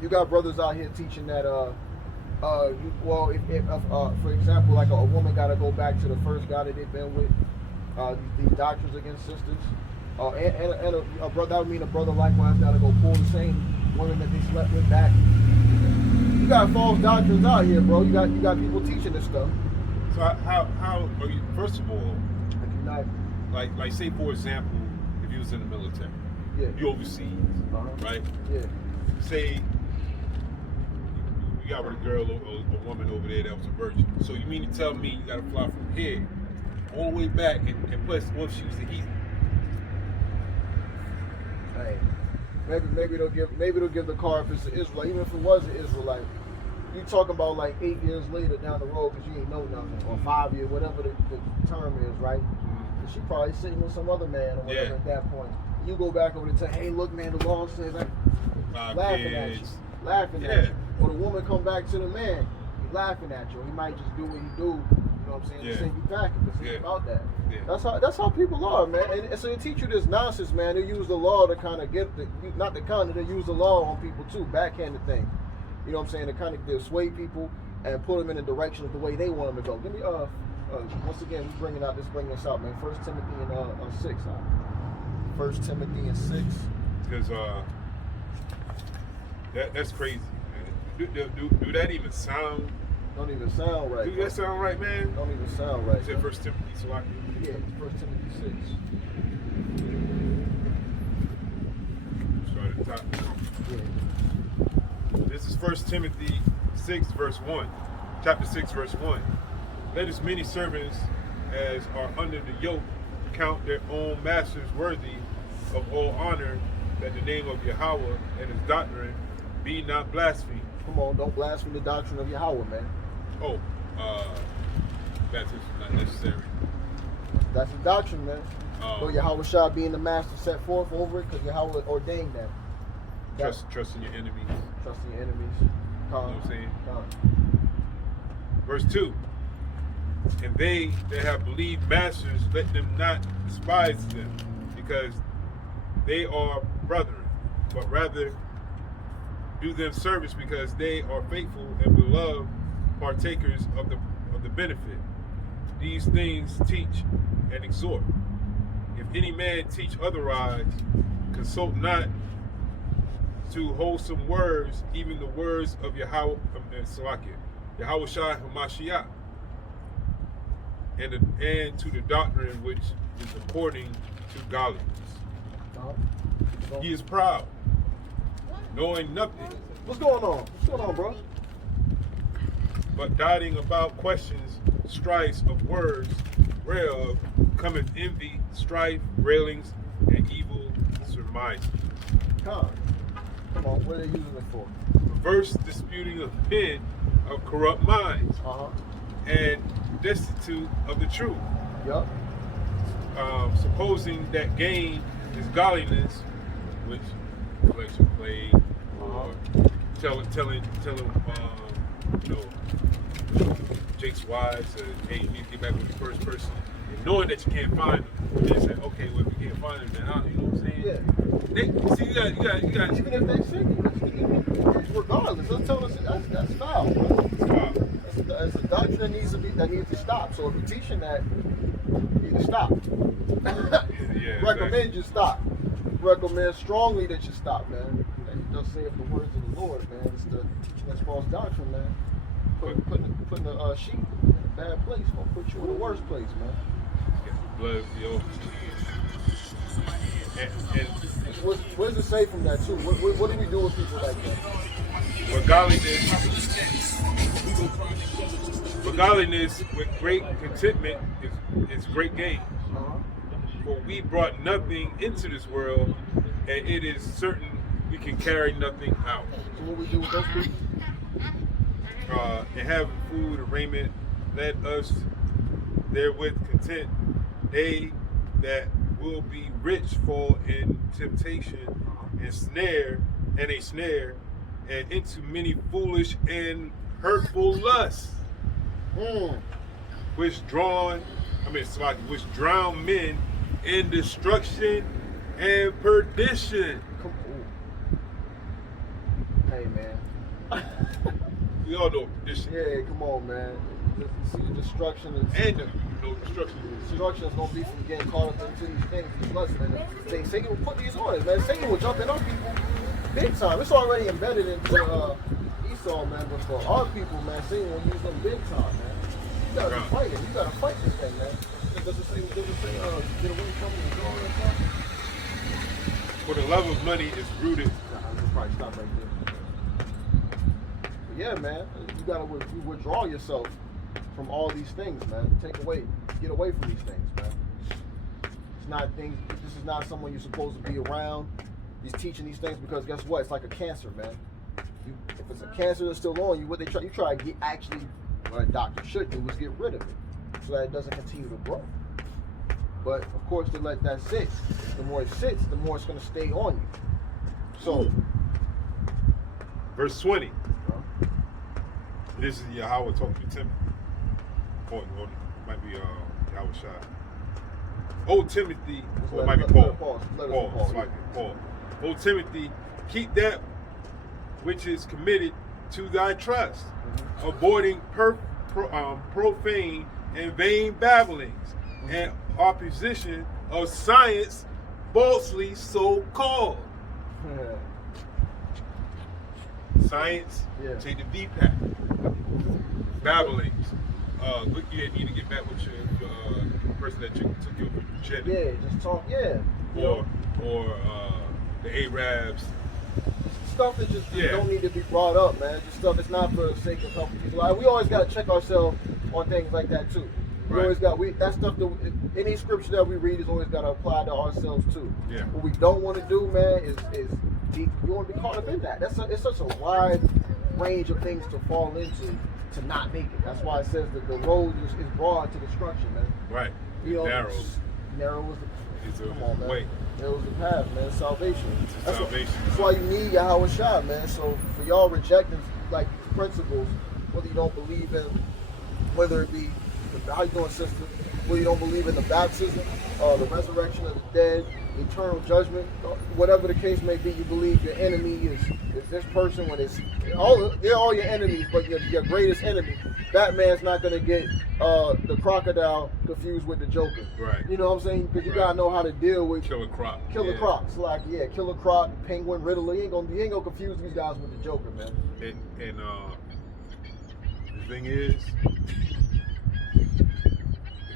You got brothers out here teaching that, for example, like a woman got to go back to the first guy that they've been with. These doctrines against sisters. And a brother, that would mean a brother likewise got to go pull the same women that they slept with back. You got false doctrines out here, bro. You got people teaching this stuff. So how are you? First of all, like say for example, if you was in the military, yeah, you overseas, right? Yeah. Say you got with a girl or a woman over there that was a virgin. So you mean to tell me you got to fly from here all the way back, and plus, what if she was a heathen? Hey, maybe they'll give the car if it's an Israelite, even if it was an Israelite. You talking about like 8 years later down the road because you ain't know nothing, or 5 years, whatever the term is, right? And she probably sitting with some other man or whatever at that point. You go back over and say, hey, look, man, the law says that. Laughing at you. Or the woman come back to the man, he's laughing at you. He might just do what he do. You know what I'm saying? Send you packing. It's about that. Yeah. That's how people are, man. And so they teach you this nonsense, man. They use the law to kind of get they use the law on people too, backhanded things. You know what I'm saying? To kind of dissuade people and put them in the direction of the way they want them to go. Give me once again, we bringing this out, man. 1 Timothy and 6. 1 Timothy and 6. Because that's crazy. Do that even sound? Don't even sound right. Do that sound right, man? Don't even sound right. Is it 1 Timothy? Yeah, 1 Timothy 6. Start at the top. Yeah. This is 1 Timothy 6, verse 1. Chapter 6, verse 1. Let as many servants as are under the yoke count their own masters worthy of all honor, that the name of Yahweh and his doctrine be not blasphemed. Come on, don't blaspheme the doctrine of Yahweh, man. Oh, that's not necessary. That's the doctrine, man. So Yahweh Shah being the master set forth over it because Yahweh ordained that. Trusting your enemies. Trusting your enemies. You know what I'm saying? Verse 2. And they that have believed masters, let them not despise them, because they are brethren, but rather do them service, because they are faithful and beloved partakers of the benefit. These things teach and exhort. If any man teach otherwise, consult not to wholesome words, even the words of Yahweh Shah Hamashiach, and to the doctrine which is according to godliness. He is proud, knowing nothing. What's going on? What's going on, bro? But doting about questions, strifes of words, whereof cometh envy, strife, railings, and evil surmises. Come on, what are they using it for? Perverse disputing of men of corrupt minds, and destitute of the truth. Yup. Supposing that gain is godliness, which collection plague, or telling Jake's wives, hey, you need to get back with the first person, and knowing that you can't find them, they say, okay, well, if you can't find them, then you know what I'm saying? Yeah. See, you got. Even if they sin, regardless, let's tell us that's foul, bro. It's foul. That's a doctrine that needs to stop. So if you're teaching that, you need to stop. Recommend you stop. Recommend strongly that you stop, man. And you just say the words of the Lord, man. It's the teaching that's false doctrine, man. Putting the sheep in a bad place, gonna put you in the worst place, man. Blood, yo. And what does it say from that too? What do we do with people like that? Godliness with great contentment is great gain. For we brought nothing into this world, and it is certain we can carry nothing out. So what we do with those people? And having food and raiment, let us therewith content. They that will be rich fall in temptation and a snare, and into many foolish and hurtful lusts, which drown men in destruction and perdition. Hey, man. We all know perdition. Yeah, come on, man. See, the destruction is... Destruction is going to be from getting caught up into these things, these lusts, man. Satan will put these on us, man. Satan will jump in on people big time. It's already embedded into Esau, man. But for our people, man, Satan will use them big time, man. You got to fight it. You got to fight this thing, man. Does it say get away from it and all that stuff? For the love of money is rooted. Nah, I'll probably stop right there. But yeah, man. You got to withdraw yourself from all these things, man. Get away from these things, man. It's not things. This is not someone you're supposed to be around. He's teaching these things because guess what? It's like a cancer, man. If it's a cancer that's still on you, what a doctor should do is get rid of it so that it doesn't continue to grow. But of course, to let that sit. The more it sits, the more it's going to stay on you. So, verse 20. This is Yahweh talking to Timothy. Or might be Yahweh Shai. Oh, Timothy, or it might be Paul. Paul. Oh, Timothy, keep that which is committed to thy trust, avoiding profane and vain babblings, and opposition of science falsely so called. Science, take the V-pack. Babblings. Look, you need to get back with your person that took your jet. Yeah, just talk. Yeah. Or the Arabs. Stuff that just don't need to be brought up, man. Just stuff that's not for the sake of helping people. Like, we always got to check ourselves on things like that too. That stuff that any scripture that we read is always got to apply to ourselves too. Yeah. What we don't want to do, man, is you want to be caught up in that. It's such a wide range of things to fall into to not make it. That's why it says that the road is broad to destruction, man. Right. Narrow was the way. Narrow was the path, man. Salvation. That's why you need Yahweh Shai, man. So for y'all rejecting like principles, whether you don't believe in, whether it be, how you doing, sister? Whether you don't believe in the baptism, the resurrection of the dead, eternal judgment, whatever the case may be, you believe your enemy is this person when they're all your enemies, but your greatest enemy, Batman's not going to get the crocodile confused with the Joker. Right. You know what I'm saying? Because you got to know how to deal with Killer Croc. It's like, Killer Croc, Penguin, Riddler. You ain't gonna confuse these guys with the Joker, man. And the thing is,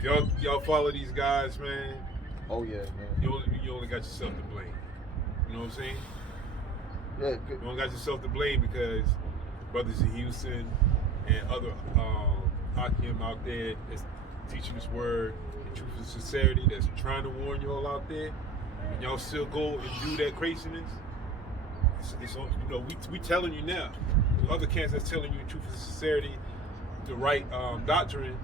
if y'all follow these guys, man. Oh yeah, man. You only got yourself to blame. You know what I'm saying? Yeah. Good. You only got yourself to blame because brothers in Houston and other Hakim out there that's teaching this word in truth and sincerity, that's trying to warn you all out there, and y'all still go and do that craziness. It's we telling you now. The other camps that's telling you in truth and sincerity, the right doctrine.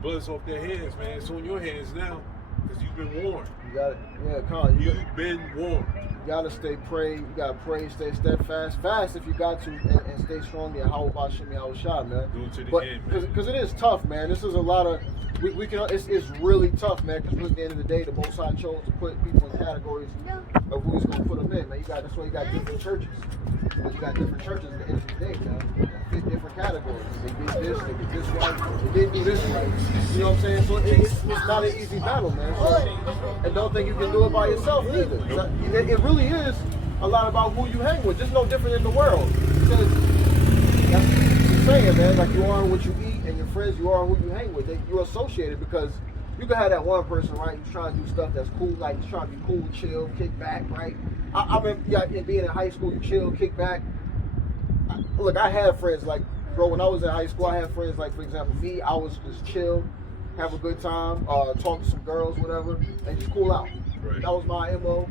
Blood's off their hands, man. It's on your hands now. Because you've been warned. You got it. Yeah, Con. You've been warned. You got to stay prayed. You got to pray, stay steadfast. Fast if you got to, and stay strong. Yahweh Bashem, Yahweh Shai, man. Do it to the end, man. Because it is tough, man. This is a lot of, it's really tough, man. Because at the end of the day, the Most High chose to put people in categories of who He's going to put them in, man. That's why you got different churches. You got different churches at the end of the day, man. Fit different categories. They did this, they did this right, they didn't do this right. You know what I'm saying? So it's not an easy battle, man. So, and don't think you can do it by yourself either. It really is a lot about who you hang with. Just no different in the world. Because that's the saying, man. Like, you are what you eat, and your friends, you are who you hang with. You're associated because you can have that one person, right, who's trying to do stuff that's cool, like he's trying to be cool, chill, kick back, right? I remember being in high school, you chill, kick back. Look, I had friends, like, bro, when I was in high school, I had friends, like, for example, me, I was just chill, have a good time, talk to some girls, whatever, and just cool out. Right. That was my MO,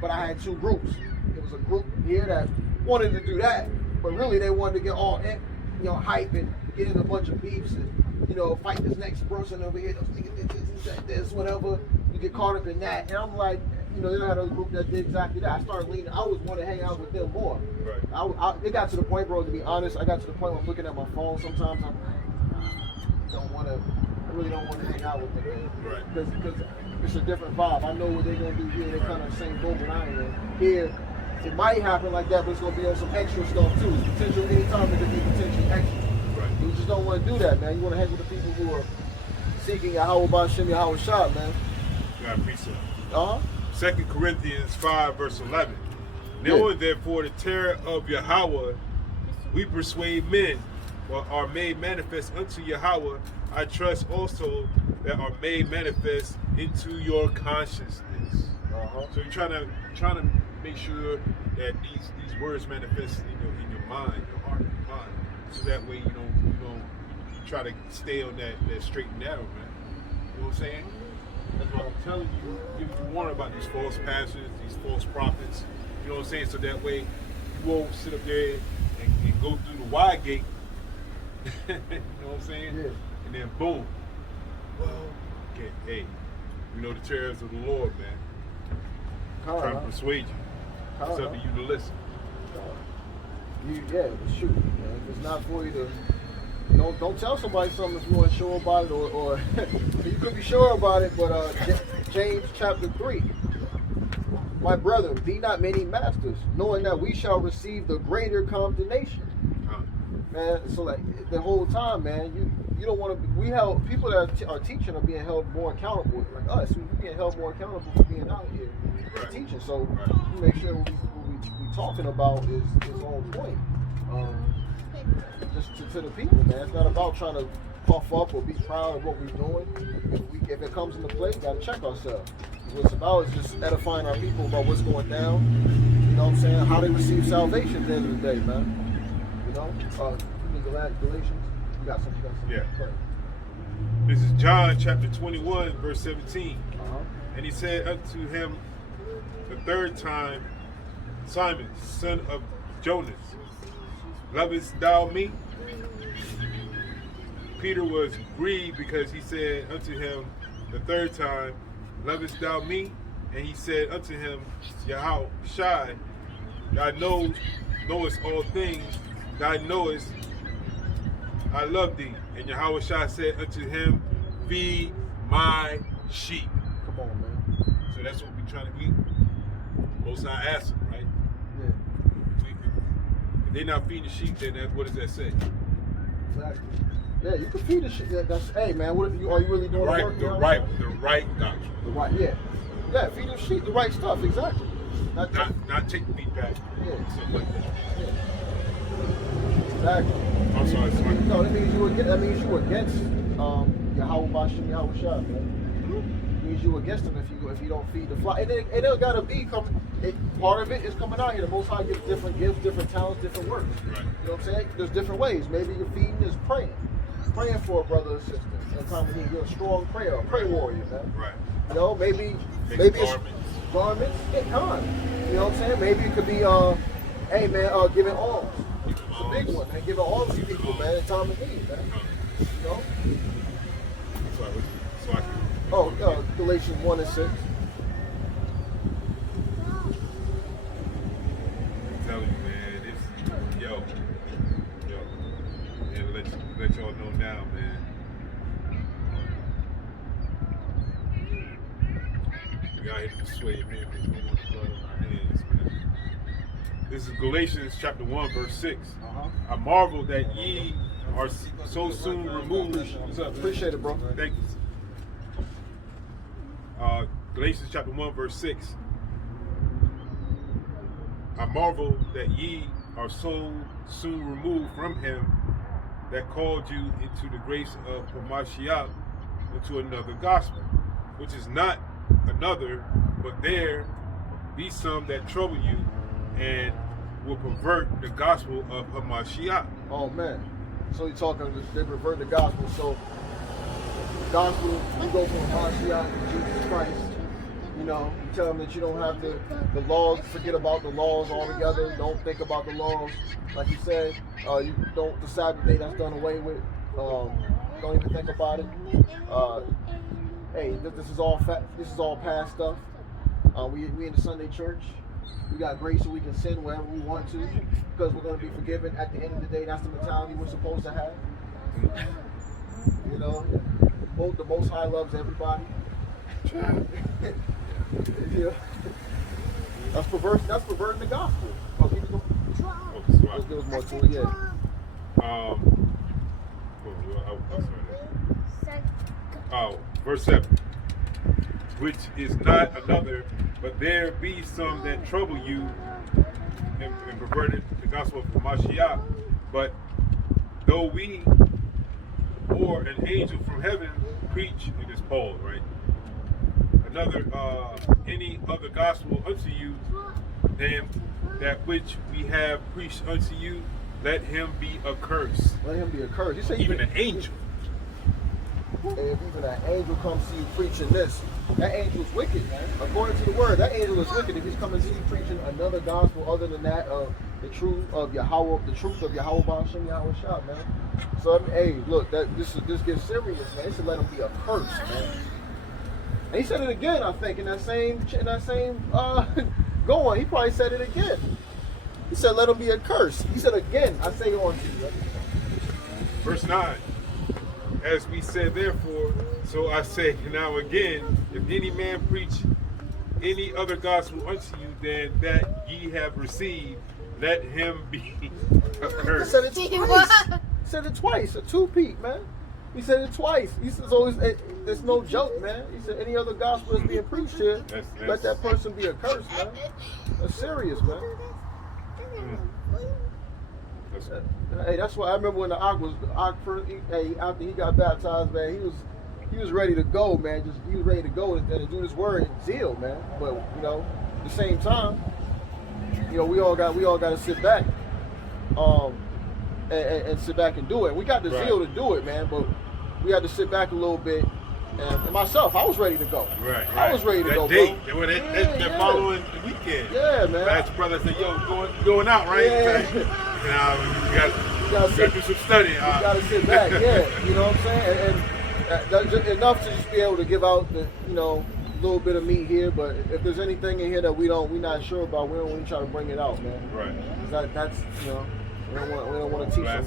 but I had two groups. There was a group here that wanted to do that, but really they wanted to get all, hype and get in a bunch of beefs and, fight this next person over here, this, whatever. You get caught up in that, and I'm like, you know, they had a group that did exactly that. I started leaning. I always want to hang out with them more. Right. It got to the point, bro. To be honest, I got to the point where I'm looking at my phone. Sometimes I really don't want to hang out with them. Right. Because it's a different vibe. I know what they're gonna do here. They're kind of the same boat that I am. Here, it might happen like that, but it's gonna be on some extra stuff too. Potential anytime it could be potentially extra. Right. You just don't want to do that, man. You want to hang with the people who are seeking Yahawah B'Shem Yahawah Shah, man. I appreciate it. 2 Corinthians 5, verse 11. Knowing therefore the terror of Yahawah, we persuade men, or are made manifest unto Yahawah. I trust also that are made manifest into your consciousness. So you're trying to make sure that these words manifest in your mind, your heart, your mind, so that way you try to stay on that straight and narrow, man. You know what I'm saying? That's what I'm telling you. Giving you warning about these false pastors, these false prophets. You know what I'm saying? So that way you won't sit up there and go through the wide gate. You know what I'm saying? Yeah. And then boom. Well, okay, hey, we know the terrors of the Lord, man. Trying to persuade you. It's up to you to listen. Shoot. Man. If it's not for you to, don't tell somebody something if you weren't sure about it, or you could be sure about it. But James chapter 3, my brethren, be not many masters, knowing that we shall receive the greater condemnation. Man, so like the whole time, man, you don't want to. We held people that are teaching are being held more accountable. Like us, we're being held more accountable for being out here teaching. So we make sure what we talking about is on point. Just to the people, man. It's not about trying to puff up or be proud of what we're doing. If it comes into play, we got to check ourselves. What it's about is just edifying our people about what's going down. You know what I'm saying? How they receive salvation at the end of the day, man. You know? Galatians. You got something. Yeah. This is John chapter 21, verse 17. And he said unto him the third time, Simon, son of Jonas, lovest thou me? Peter was grieved because he said unto him the third time, lovest thou me? And he said unto him, Yahawah Shai, thou knowest all things, thou knowest I love thee. And Yahawah Shai said unto him, feed my sheep. Come on, man. So that's what we're trying to be. Most High asked them, right? Yeah. If they're not feeding the sheep, then what does that say? Exactly. Yeah, you can feed the sheep. Hey, man, what if are you really doing the work? The right doctrine. The right, yeah, feed the sheep the right stuff. Exactly. Not take the meat back. Yeah. Something like that. Yeah. Exactly. I'm sorry. No, that means you were against Yahawah B'Shem Yahawah Shah, man. It means you were against him if you don't feed the flock. And it gotta be part of it is coming out here. The Most High gives different gifts, different talents, different works. Right. You know what I'm saying? There's different ways. Maybe your feeding is praying for a brother or sister. Sometimes you're a strong prayer, a prayer warrior, man. Right. You know, maybe it's garments, kind. You know what I'm saying? Maybe it could be hey man, giving alms. It's a big one, man. Giving alms to people, man, in time of need, man. You know? Galatians 1 and 6. I'm telling you, man, it's yo, and let y'all know now, man. We got here to persuade men because we want the blood on our hands, man. This is Galatians chapter 1, verse 6. I marvel that ye are so soon removed. What's up? Appreciate it, bro. Thank you. Galatians chapter 1, verse 6. I marvel that ye are so soon removed from him that called you into the grace of Hamashiach into another gospel, which is not another, but there be some that trouble you and will pervert the gospel of Hamashiach. Oh man. So you're talking, they pervert the gospel. So gospel, you go from Hamashiach to Jesus Christ. You know, you tell them that you don't have the laws, forget about the laws altogether. Don't think about the laws. Like you said, you don't, the Sabbath day that's done away with. Don't even think about it. Hey, this is all past stuff. We in the Sunday church. We got grace so we can sin wherever we want to because we're going to be forgiven. At the end of the day, that's the mentality we're supposed to have. You know, the Most High loves everybody. Yeah. That's perverting the gospel. There was more to it, yeah. Verse 7. Which is not another, but there be some that trouble you and perverted the gospel of Mashiach. But though we or an angel from heaven preach, it is Paul, right? Another, any other gospel unto you than that which we have preached unto you, let him be accursed. Let him be accursed. He said even an angel. If even an angel comes to you preaching this, that angel's wicked, man. According to the word, that angel is wicked if he's coming to you preaching another gospel other than that of the truth of Yahweh, the truth of Yahweh B'Hashem Yahweh Shah, man. So I mean, hey, look, this gets serious, man. He said let him be accursed, man. And he said it again, I think, in that same going. He probably said it again. He said, let him be accursed. He said again, I say on to you. Verse 9. As we said therefore, so I say now again, if any man preach any other gospel unto you than that ye have received, let him be accursed. He said it twice. He said it twice. A two-peat, man. He said it twice. He says, always, there's no joke, man. He said, any other gospel that's being preached here, let that person be accursed, man. That's serious, man. Hey, that's why I remember when the Ak first, after he got baptized, man, he was ready to go, man. He was ready to go and do this word in zeal, man. But you know, at the same time, you know, we all got to sit back, and sit back and do it. We got the zeal to do it, man. But we had to sit back a little bit. And myself, I was ready to go. Right. I was ready to go, date, bro. That following weekend. Yeah, man. Last brother said, "Yo, going out, right?" Yeah. You got to do some studying. You got to sit back. Yeah, you know what I'm saying. And just enough to just be able to give out the, you know, little bit of meat here. But if there's anything in here that we're not sure about, we don't want to try to bring it out, man. Right. That's you know, we don't want to teach them.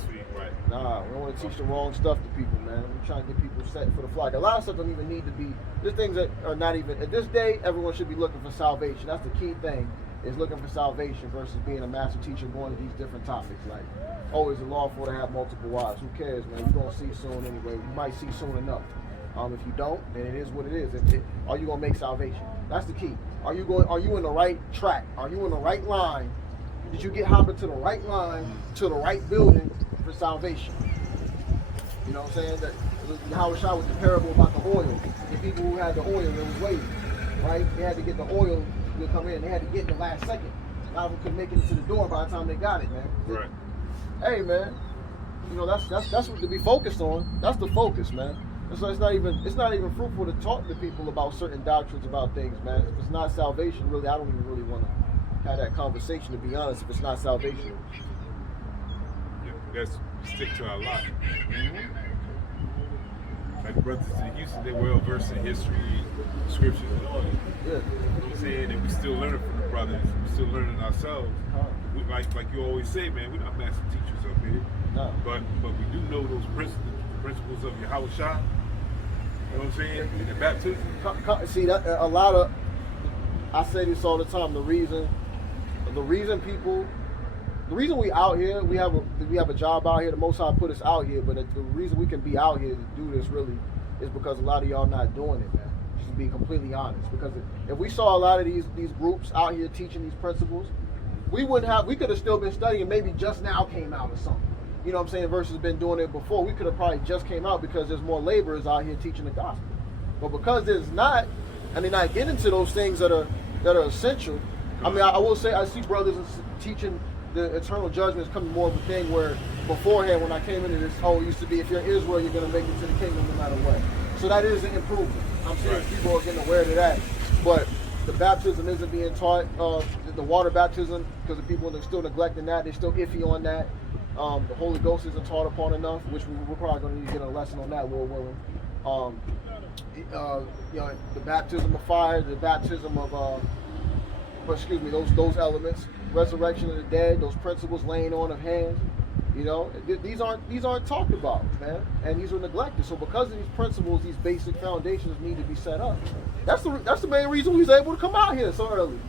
Nah, we don't want to teach the wrong stuff to people, man. We're trying to get people set for the flock. A lot of stuff don't even need to be. There's things that are not even at this day. Everyone should be looking for salvation. That's the key thing. Is looking for salvation versus being a master teacher going to these different topics. Like, oh, is it lawful to have multiple wives? Who cares, man? You're gonna see soon anyway. You might see soon enough. If you don't, then it is what it is. Are you gonna make salvation? That's the key. Are you in the right track? Are you in the right line? Did you get hop into the right line to the right building for salvation? You know what I'm saying? That Yahweh Shah was the parable about the oil. The people who had the oil that was waiting, right? They had to get the oil to come in. They had to get it the last second. A lot of them couldn't make it into the door by the time they got it, man. Right. Hey, man. You know that's what to be focused on. That's the focus, man. So it's not even fruitful to talk to people about certain doctrines about things, man. If it's not salvation, really, I don't even really want to have that conversation, to be honest. If it's not salvation. Let's stick to our lot. Like brothers in Houston, they're well versed in history, scriptures, and all that. Yeah. You know what I'm saying? And we still learning from the brothers. We still learning ourselves. We, like you always say, man, we're not master teachers up here. No. But we do know those principles of Yahweh Shah. You know what I'm saying? And the baptism. See, that a lot of, I say this all the time. The reason we out here, we have a job out here. The Most High put us out here, but the reason we can be out here to do this really is because a lot of y'all not doing it, man. Just to be completely honest, because if we saw a lot of these groups out here teaching these principles, we could have still been studying. Maybe just now came out or something. You know what I'm saying? Versus been doing it before. We could have probably just came out because there's more laborers out here teaching the gospel. But because there's not, and they're not getting to those things that are essential. I mean, I will say I see brothers teaching the eternal judgment is coming more of a thing where beforehand when I came into this, it used to be if you're Israel, you're going to make it to the kingdom no matter what. So that is an improvement. I'm saying people are getting aware of that. But the baptism isn't being taught, the water baptism, because the people are still neglecting that. They're still iffy on that. The Holy Ghost isn't taught upon enough, which we're probably going to need to get a lesson on that, Lord willing. You know, the baptism of fire, the baptism of those elements, resurrection of the dead, those principles, laying on of hands. You know, these aren't talked about, man, and these are neglected. So because of these principles, these basic foundations need to be set up. That's the main reason we was able to come out here so early.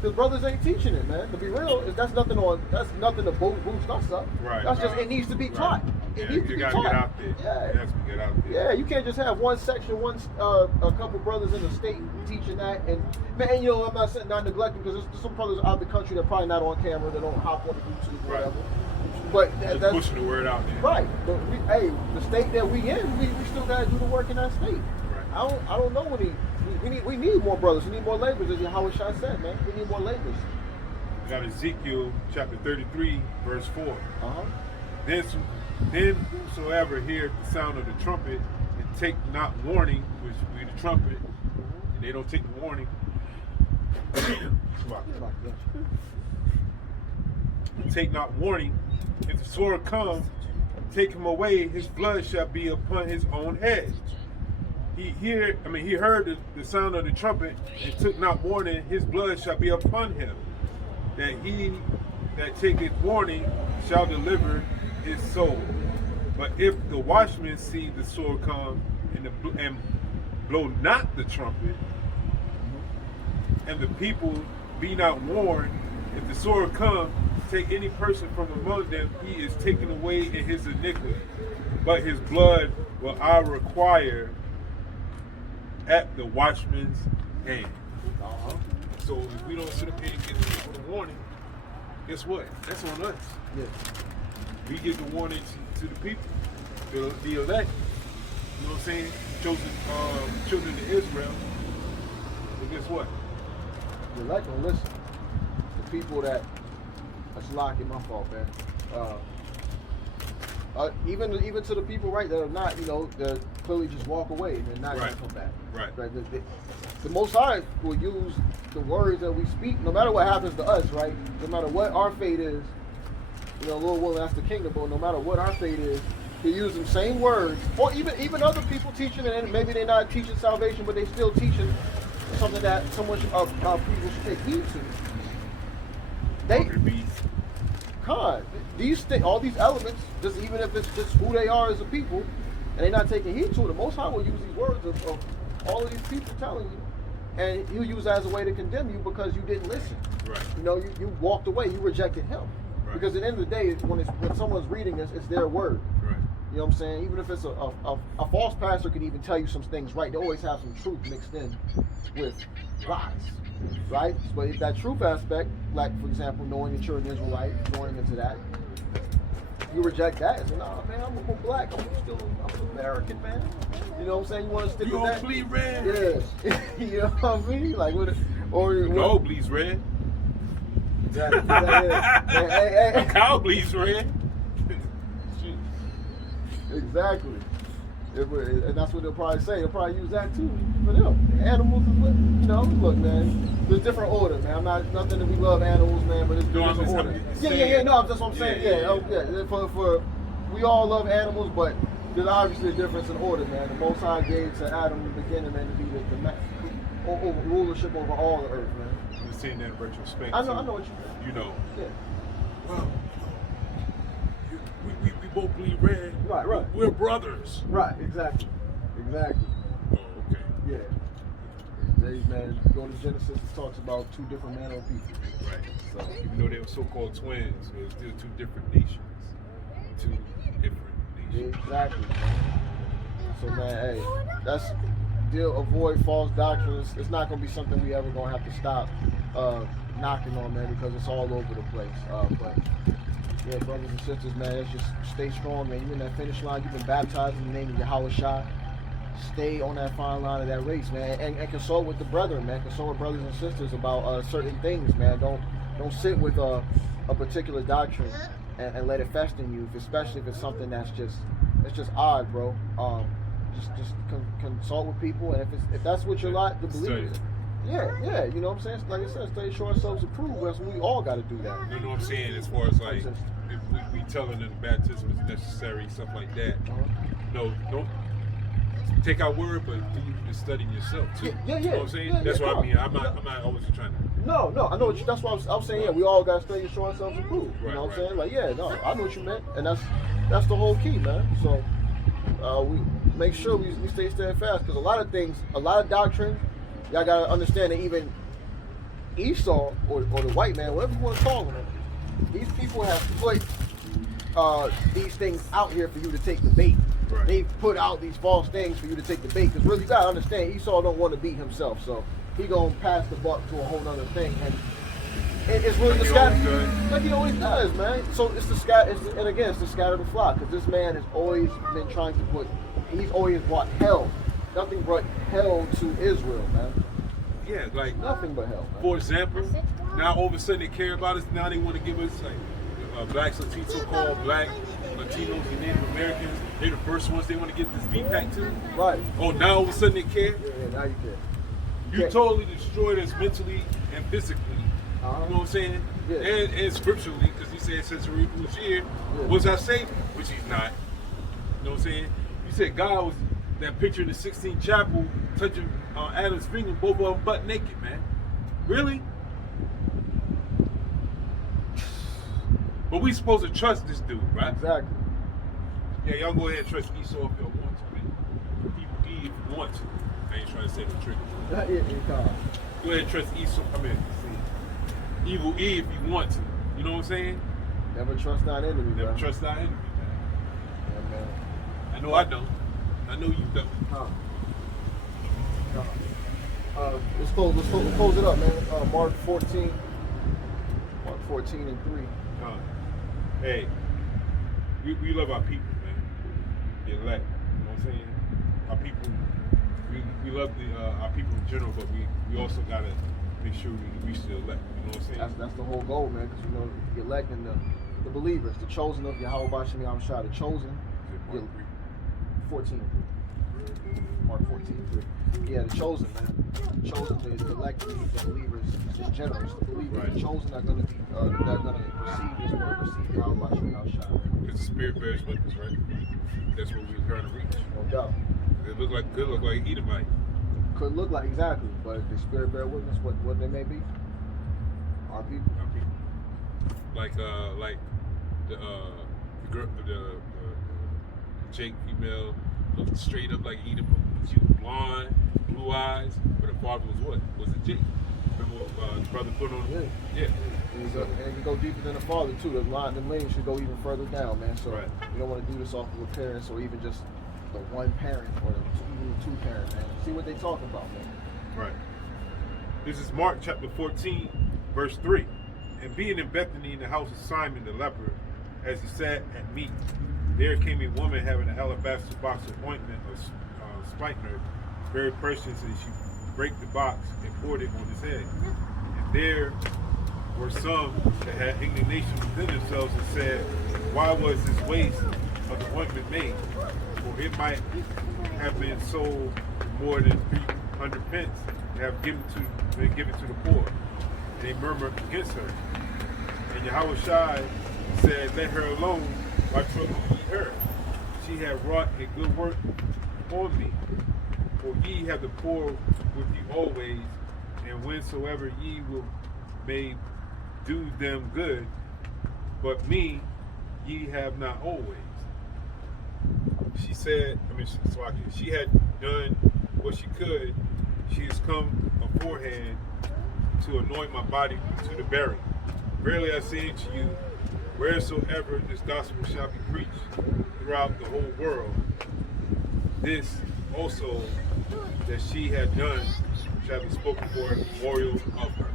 Because brothers ain't teaching it, man. To be real, that's nothing to boost us up. Right. That's just it needs to be taught. It needs to be taught. Get out there. Yeah. It has to get out there. Yeah, you can't just have one section, a couple brothers in the state teaching that, and man, you know, I'm not saying not neglecting because there's some brothers out the country that probably not on camera, that don't hop on the YouTube or whatever. But that's pushing the word out there. Right. But the state that we in, we still gotta do the work in that state. Right. I don't know we need more brothers. We need more laborers, as Yahawah said, man. We need more laborers. We got Ezekiel chapter 33, verse 4. Uh-huh. Then whosoever heareth the sound of the trumpet and take not warning, which we the trumpet, and they don't take the warning. Take not warning. If the sword come, take him away. His blood shall be upon his own head. He heard the sound of the trumpet and took not warning. His blood shall be upon him. That he that taketh warning shall deliver his soul. But if the watchman see the sword come and blow not the trumpet, and the people be not warned, if the sword come, take any person from among them, he is taken away in his iniquity. But his blood will I require at the watchman's hand. So if we don't sit up here and get the warning, guess what? That's on us. Yeah. We give the warning to the people, the elect. You know what I'm saying? Chosen children of Israel. But guess what? The elect don't listen. The people that's locking my fault, man. Even to the people, right, that are not, you know, that clearly just walk away and they're not going to come back. Right. The Most High will use the words that we speak, no matter what happens to us, right? No matter what our fate is, you know, Lord willing, that's the kingdom, but no matter what our fate is, He use the same words, or even other people teaching, and maybe they're not teaching salvation, but they still teaching something that people should take heed to. All these elements, just even if it's just who they are as a people, and they're not taking heed to it, the Most High will use these words of all of these people telling you, and He'll use that as a way to condemn you because you didn't listen. Right. You know, you walked away, you rejected Him. Right. Because at the end of the day, when someone's reading this, it's their word. Right. You know what I'm saying? Even if it's a false pastor could even tell you some things right. They always have some truth mixed in with lies. Right? But if that truth aspect, like for example, knowing that you're an Israelite, going into that, you reject that and say, nah, man, I'm black, I'm American, man. You know what I'm saying? You want to stick with that? You bleed red. Yeah. You know what I mean? Like no bleeds red. Exactly. Hey. A cow bleeds red. Exactly. And that's what they'll probably say. They'll probably use that too for them. Animals is what, you know, look, man, there's different order, man. I'm not, nothing that we love animals, man, but it's different order. Yeah, no, that's what I'm saying. Yeah. For we all love animals, but there's obviously a difference in order, man. The Most High gave to Adam in the beginning, man, to be the rulership over all the earth, man. You're seeing that in retrospect. I know what you mean. You know. Yeah. Well, we both bleed red. Right. We're brothers. Right, exactly. Oh, okay. Yeah. Man, go to Genesis, it talks about two different manner of people. Right. So even though they were so-called twins, they were still two different nations. Two different nations. Exactly. So man, hey, avoid false doctrines. It's not gonna be something we ever gonna have to stop knocking on, man, because it's all over the place. But yeah, brothers and sisters, man, let's just stay strong, man. You're in that finish line. You've been baptized in the name of Yahawah. Stay on that fine line of that race, man, and consult with the brethren, man. Consult with brothers and sisters about certain things, man. Don't sit with a particular doctrine and let it fester in you, especially if it's something that's just odd, bro. Just consult with people, and if that's what you're like to believe. Yeah, you know what I'm saying? Like I said, stay show ourselves approved. That's we all got to do that. You know what I'm saying? As far as like, if we telling them baptism is necessary, stuff like that. No, don't take our word, but you need to study yourself too. Yeah. You know what I'm saying? Yeah, That's what I mean. I'm yeah. not always trying to. No, I know what you. That's why I was saying. Yeah, we all got to study and show ourselves approved. You know what I'm saying? Like, yeah, no, I know what you meant, and that's the whole key, man. So we make sure we stay steadfast, because a lot of things, a lot of doctrine, y'all gotta understand that even Esau or the white man, whatever you want to call them, these people have put these things out here for you to take the bait. Right. They've put out these false things for you to take the bait. Because really, you gotta understand, Esau don't want to be himself, so he gonna pass the buck to a whole other thing, and it's really the scatter, like he always does, man. So it's the scatter, and again, it's the scatter the flock, because this man has always been trying to put, he's always brought hell, nothing but hell to Israel, man. Yeah, like Nothing but hell, man. For example, now all of a sudden they care about us. Now they want to give us like blacks, Latinos, so-called black, Latinos, and Native Americans. They're the first ones they want to get this V-Pack to. Right. Oh, now all of a sudden they care. Yeah, now you care. You totally destroyed us mentally and physically. You know what I'm saying? Yeah. And scripturally, because he said since we was here, was our Savior, which he's not. You know what I'm saying? You said God was that picture in the 16th chapel touching Adam's finger, both of them butt naked, man. Really? But we supposed to trust this dude, right? Exactly. Yeah, y'all go ahead and trust Esau if y'all want to, man. Evil Eve if you want to. I ain't trying to say the trick. Go ahead and trust Esau. Come in. Evil Eve if you want to. You know what I'm saying? Never trust thy enemy, Never bro. trust thy enemy, man. Yeah, man. I know I don't. I know you don't. Let's close it up, man. Mark 14 and 3. Hey, we love our people, man. The elect. You know what I'm saying? Our people, we love our people in general, but we also gotta make sure we reach the elect. You know what I'm saying? That's the whole goal, man. Because you know the elect and the believers, the chosen of Yahawah Bashim Yahushua, the chosen. 14 and 3. Mark 14 and 3. Yeah, the chosen, man. Chosen, the elect, the believers, the generous, the believers, Right. The chosen are going to be, they're going to receive this word, receive Yahawah Bashim Yahushua. Because the Spirit bears witness, right? That's what we're trying to reach. No doubt. It could look like Edomite. Could look like, exactly, but the Spirit bear witness what they may be. Our people. Our people. Like the girl, the Jake female looked straight up like Edom. She was blonde, blue eyes, but her father was what? Was it Jake? Remember what the brother put on? Yeah. And you go deeper than the father too. The lineage should go even further down, man. So you don't want to do this off of the parents or even just the one parent or even the two parent, man. See what they talk about, man. Right. This is Mark chapter 14, verse 3. And being in Bethany in the house of Simon the leper, as he sat at meat, there came a woman having an alabaster box of ointment of spikenard, very precious, and she brake the box and poured it on his head. And there were some that had indignation within themselves and said, why was this waste of the ointment made? For it might have been sold for more than 300 pence and have been given to the poor. And they murmured against her. And Yahushua said, let her alone, why trouble ye her? She hath wrought a good work on me. For ye have the poor with you always, and whensoever ye may do them good, but me ye have not always. She said, she had done what she could. She has come aforehand to anoint my body to the burial. Verily I say unto you, wheresoever this gospel shall be preached throughout the whole world, this also that she had done shall be spoken for a memorial of her.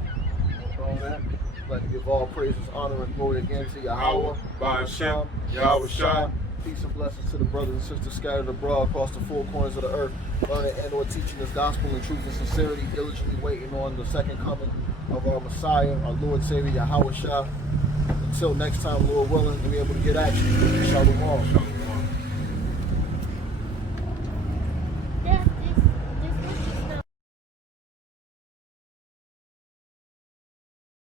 I'd like to give all praises, honor, and glory again to Yahawah, Ba'ashem, Yahushua. Peace and blessings to the brothers and sisters scattered abroad across the four corners of the earth, learning and or teaching this gospel in truth and sincerity, diligently waiting on the second coming of our Messiah, our Lord Savior, Yahushua. Until next time, Lord willing, we'll be able to get at you. Shalom.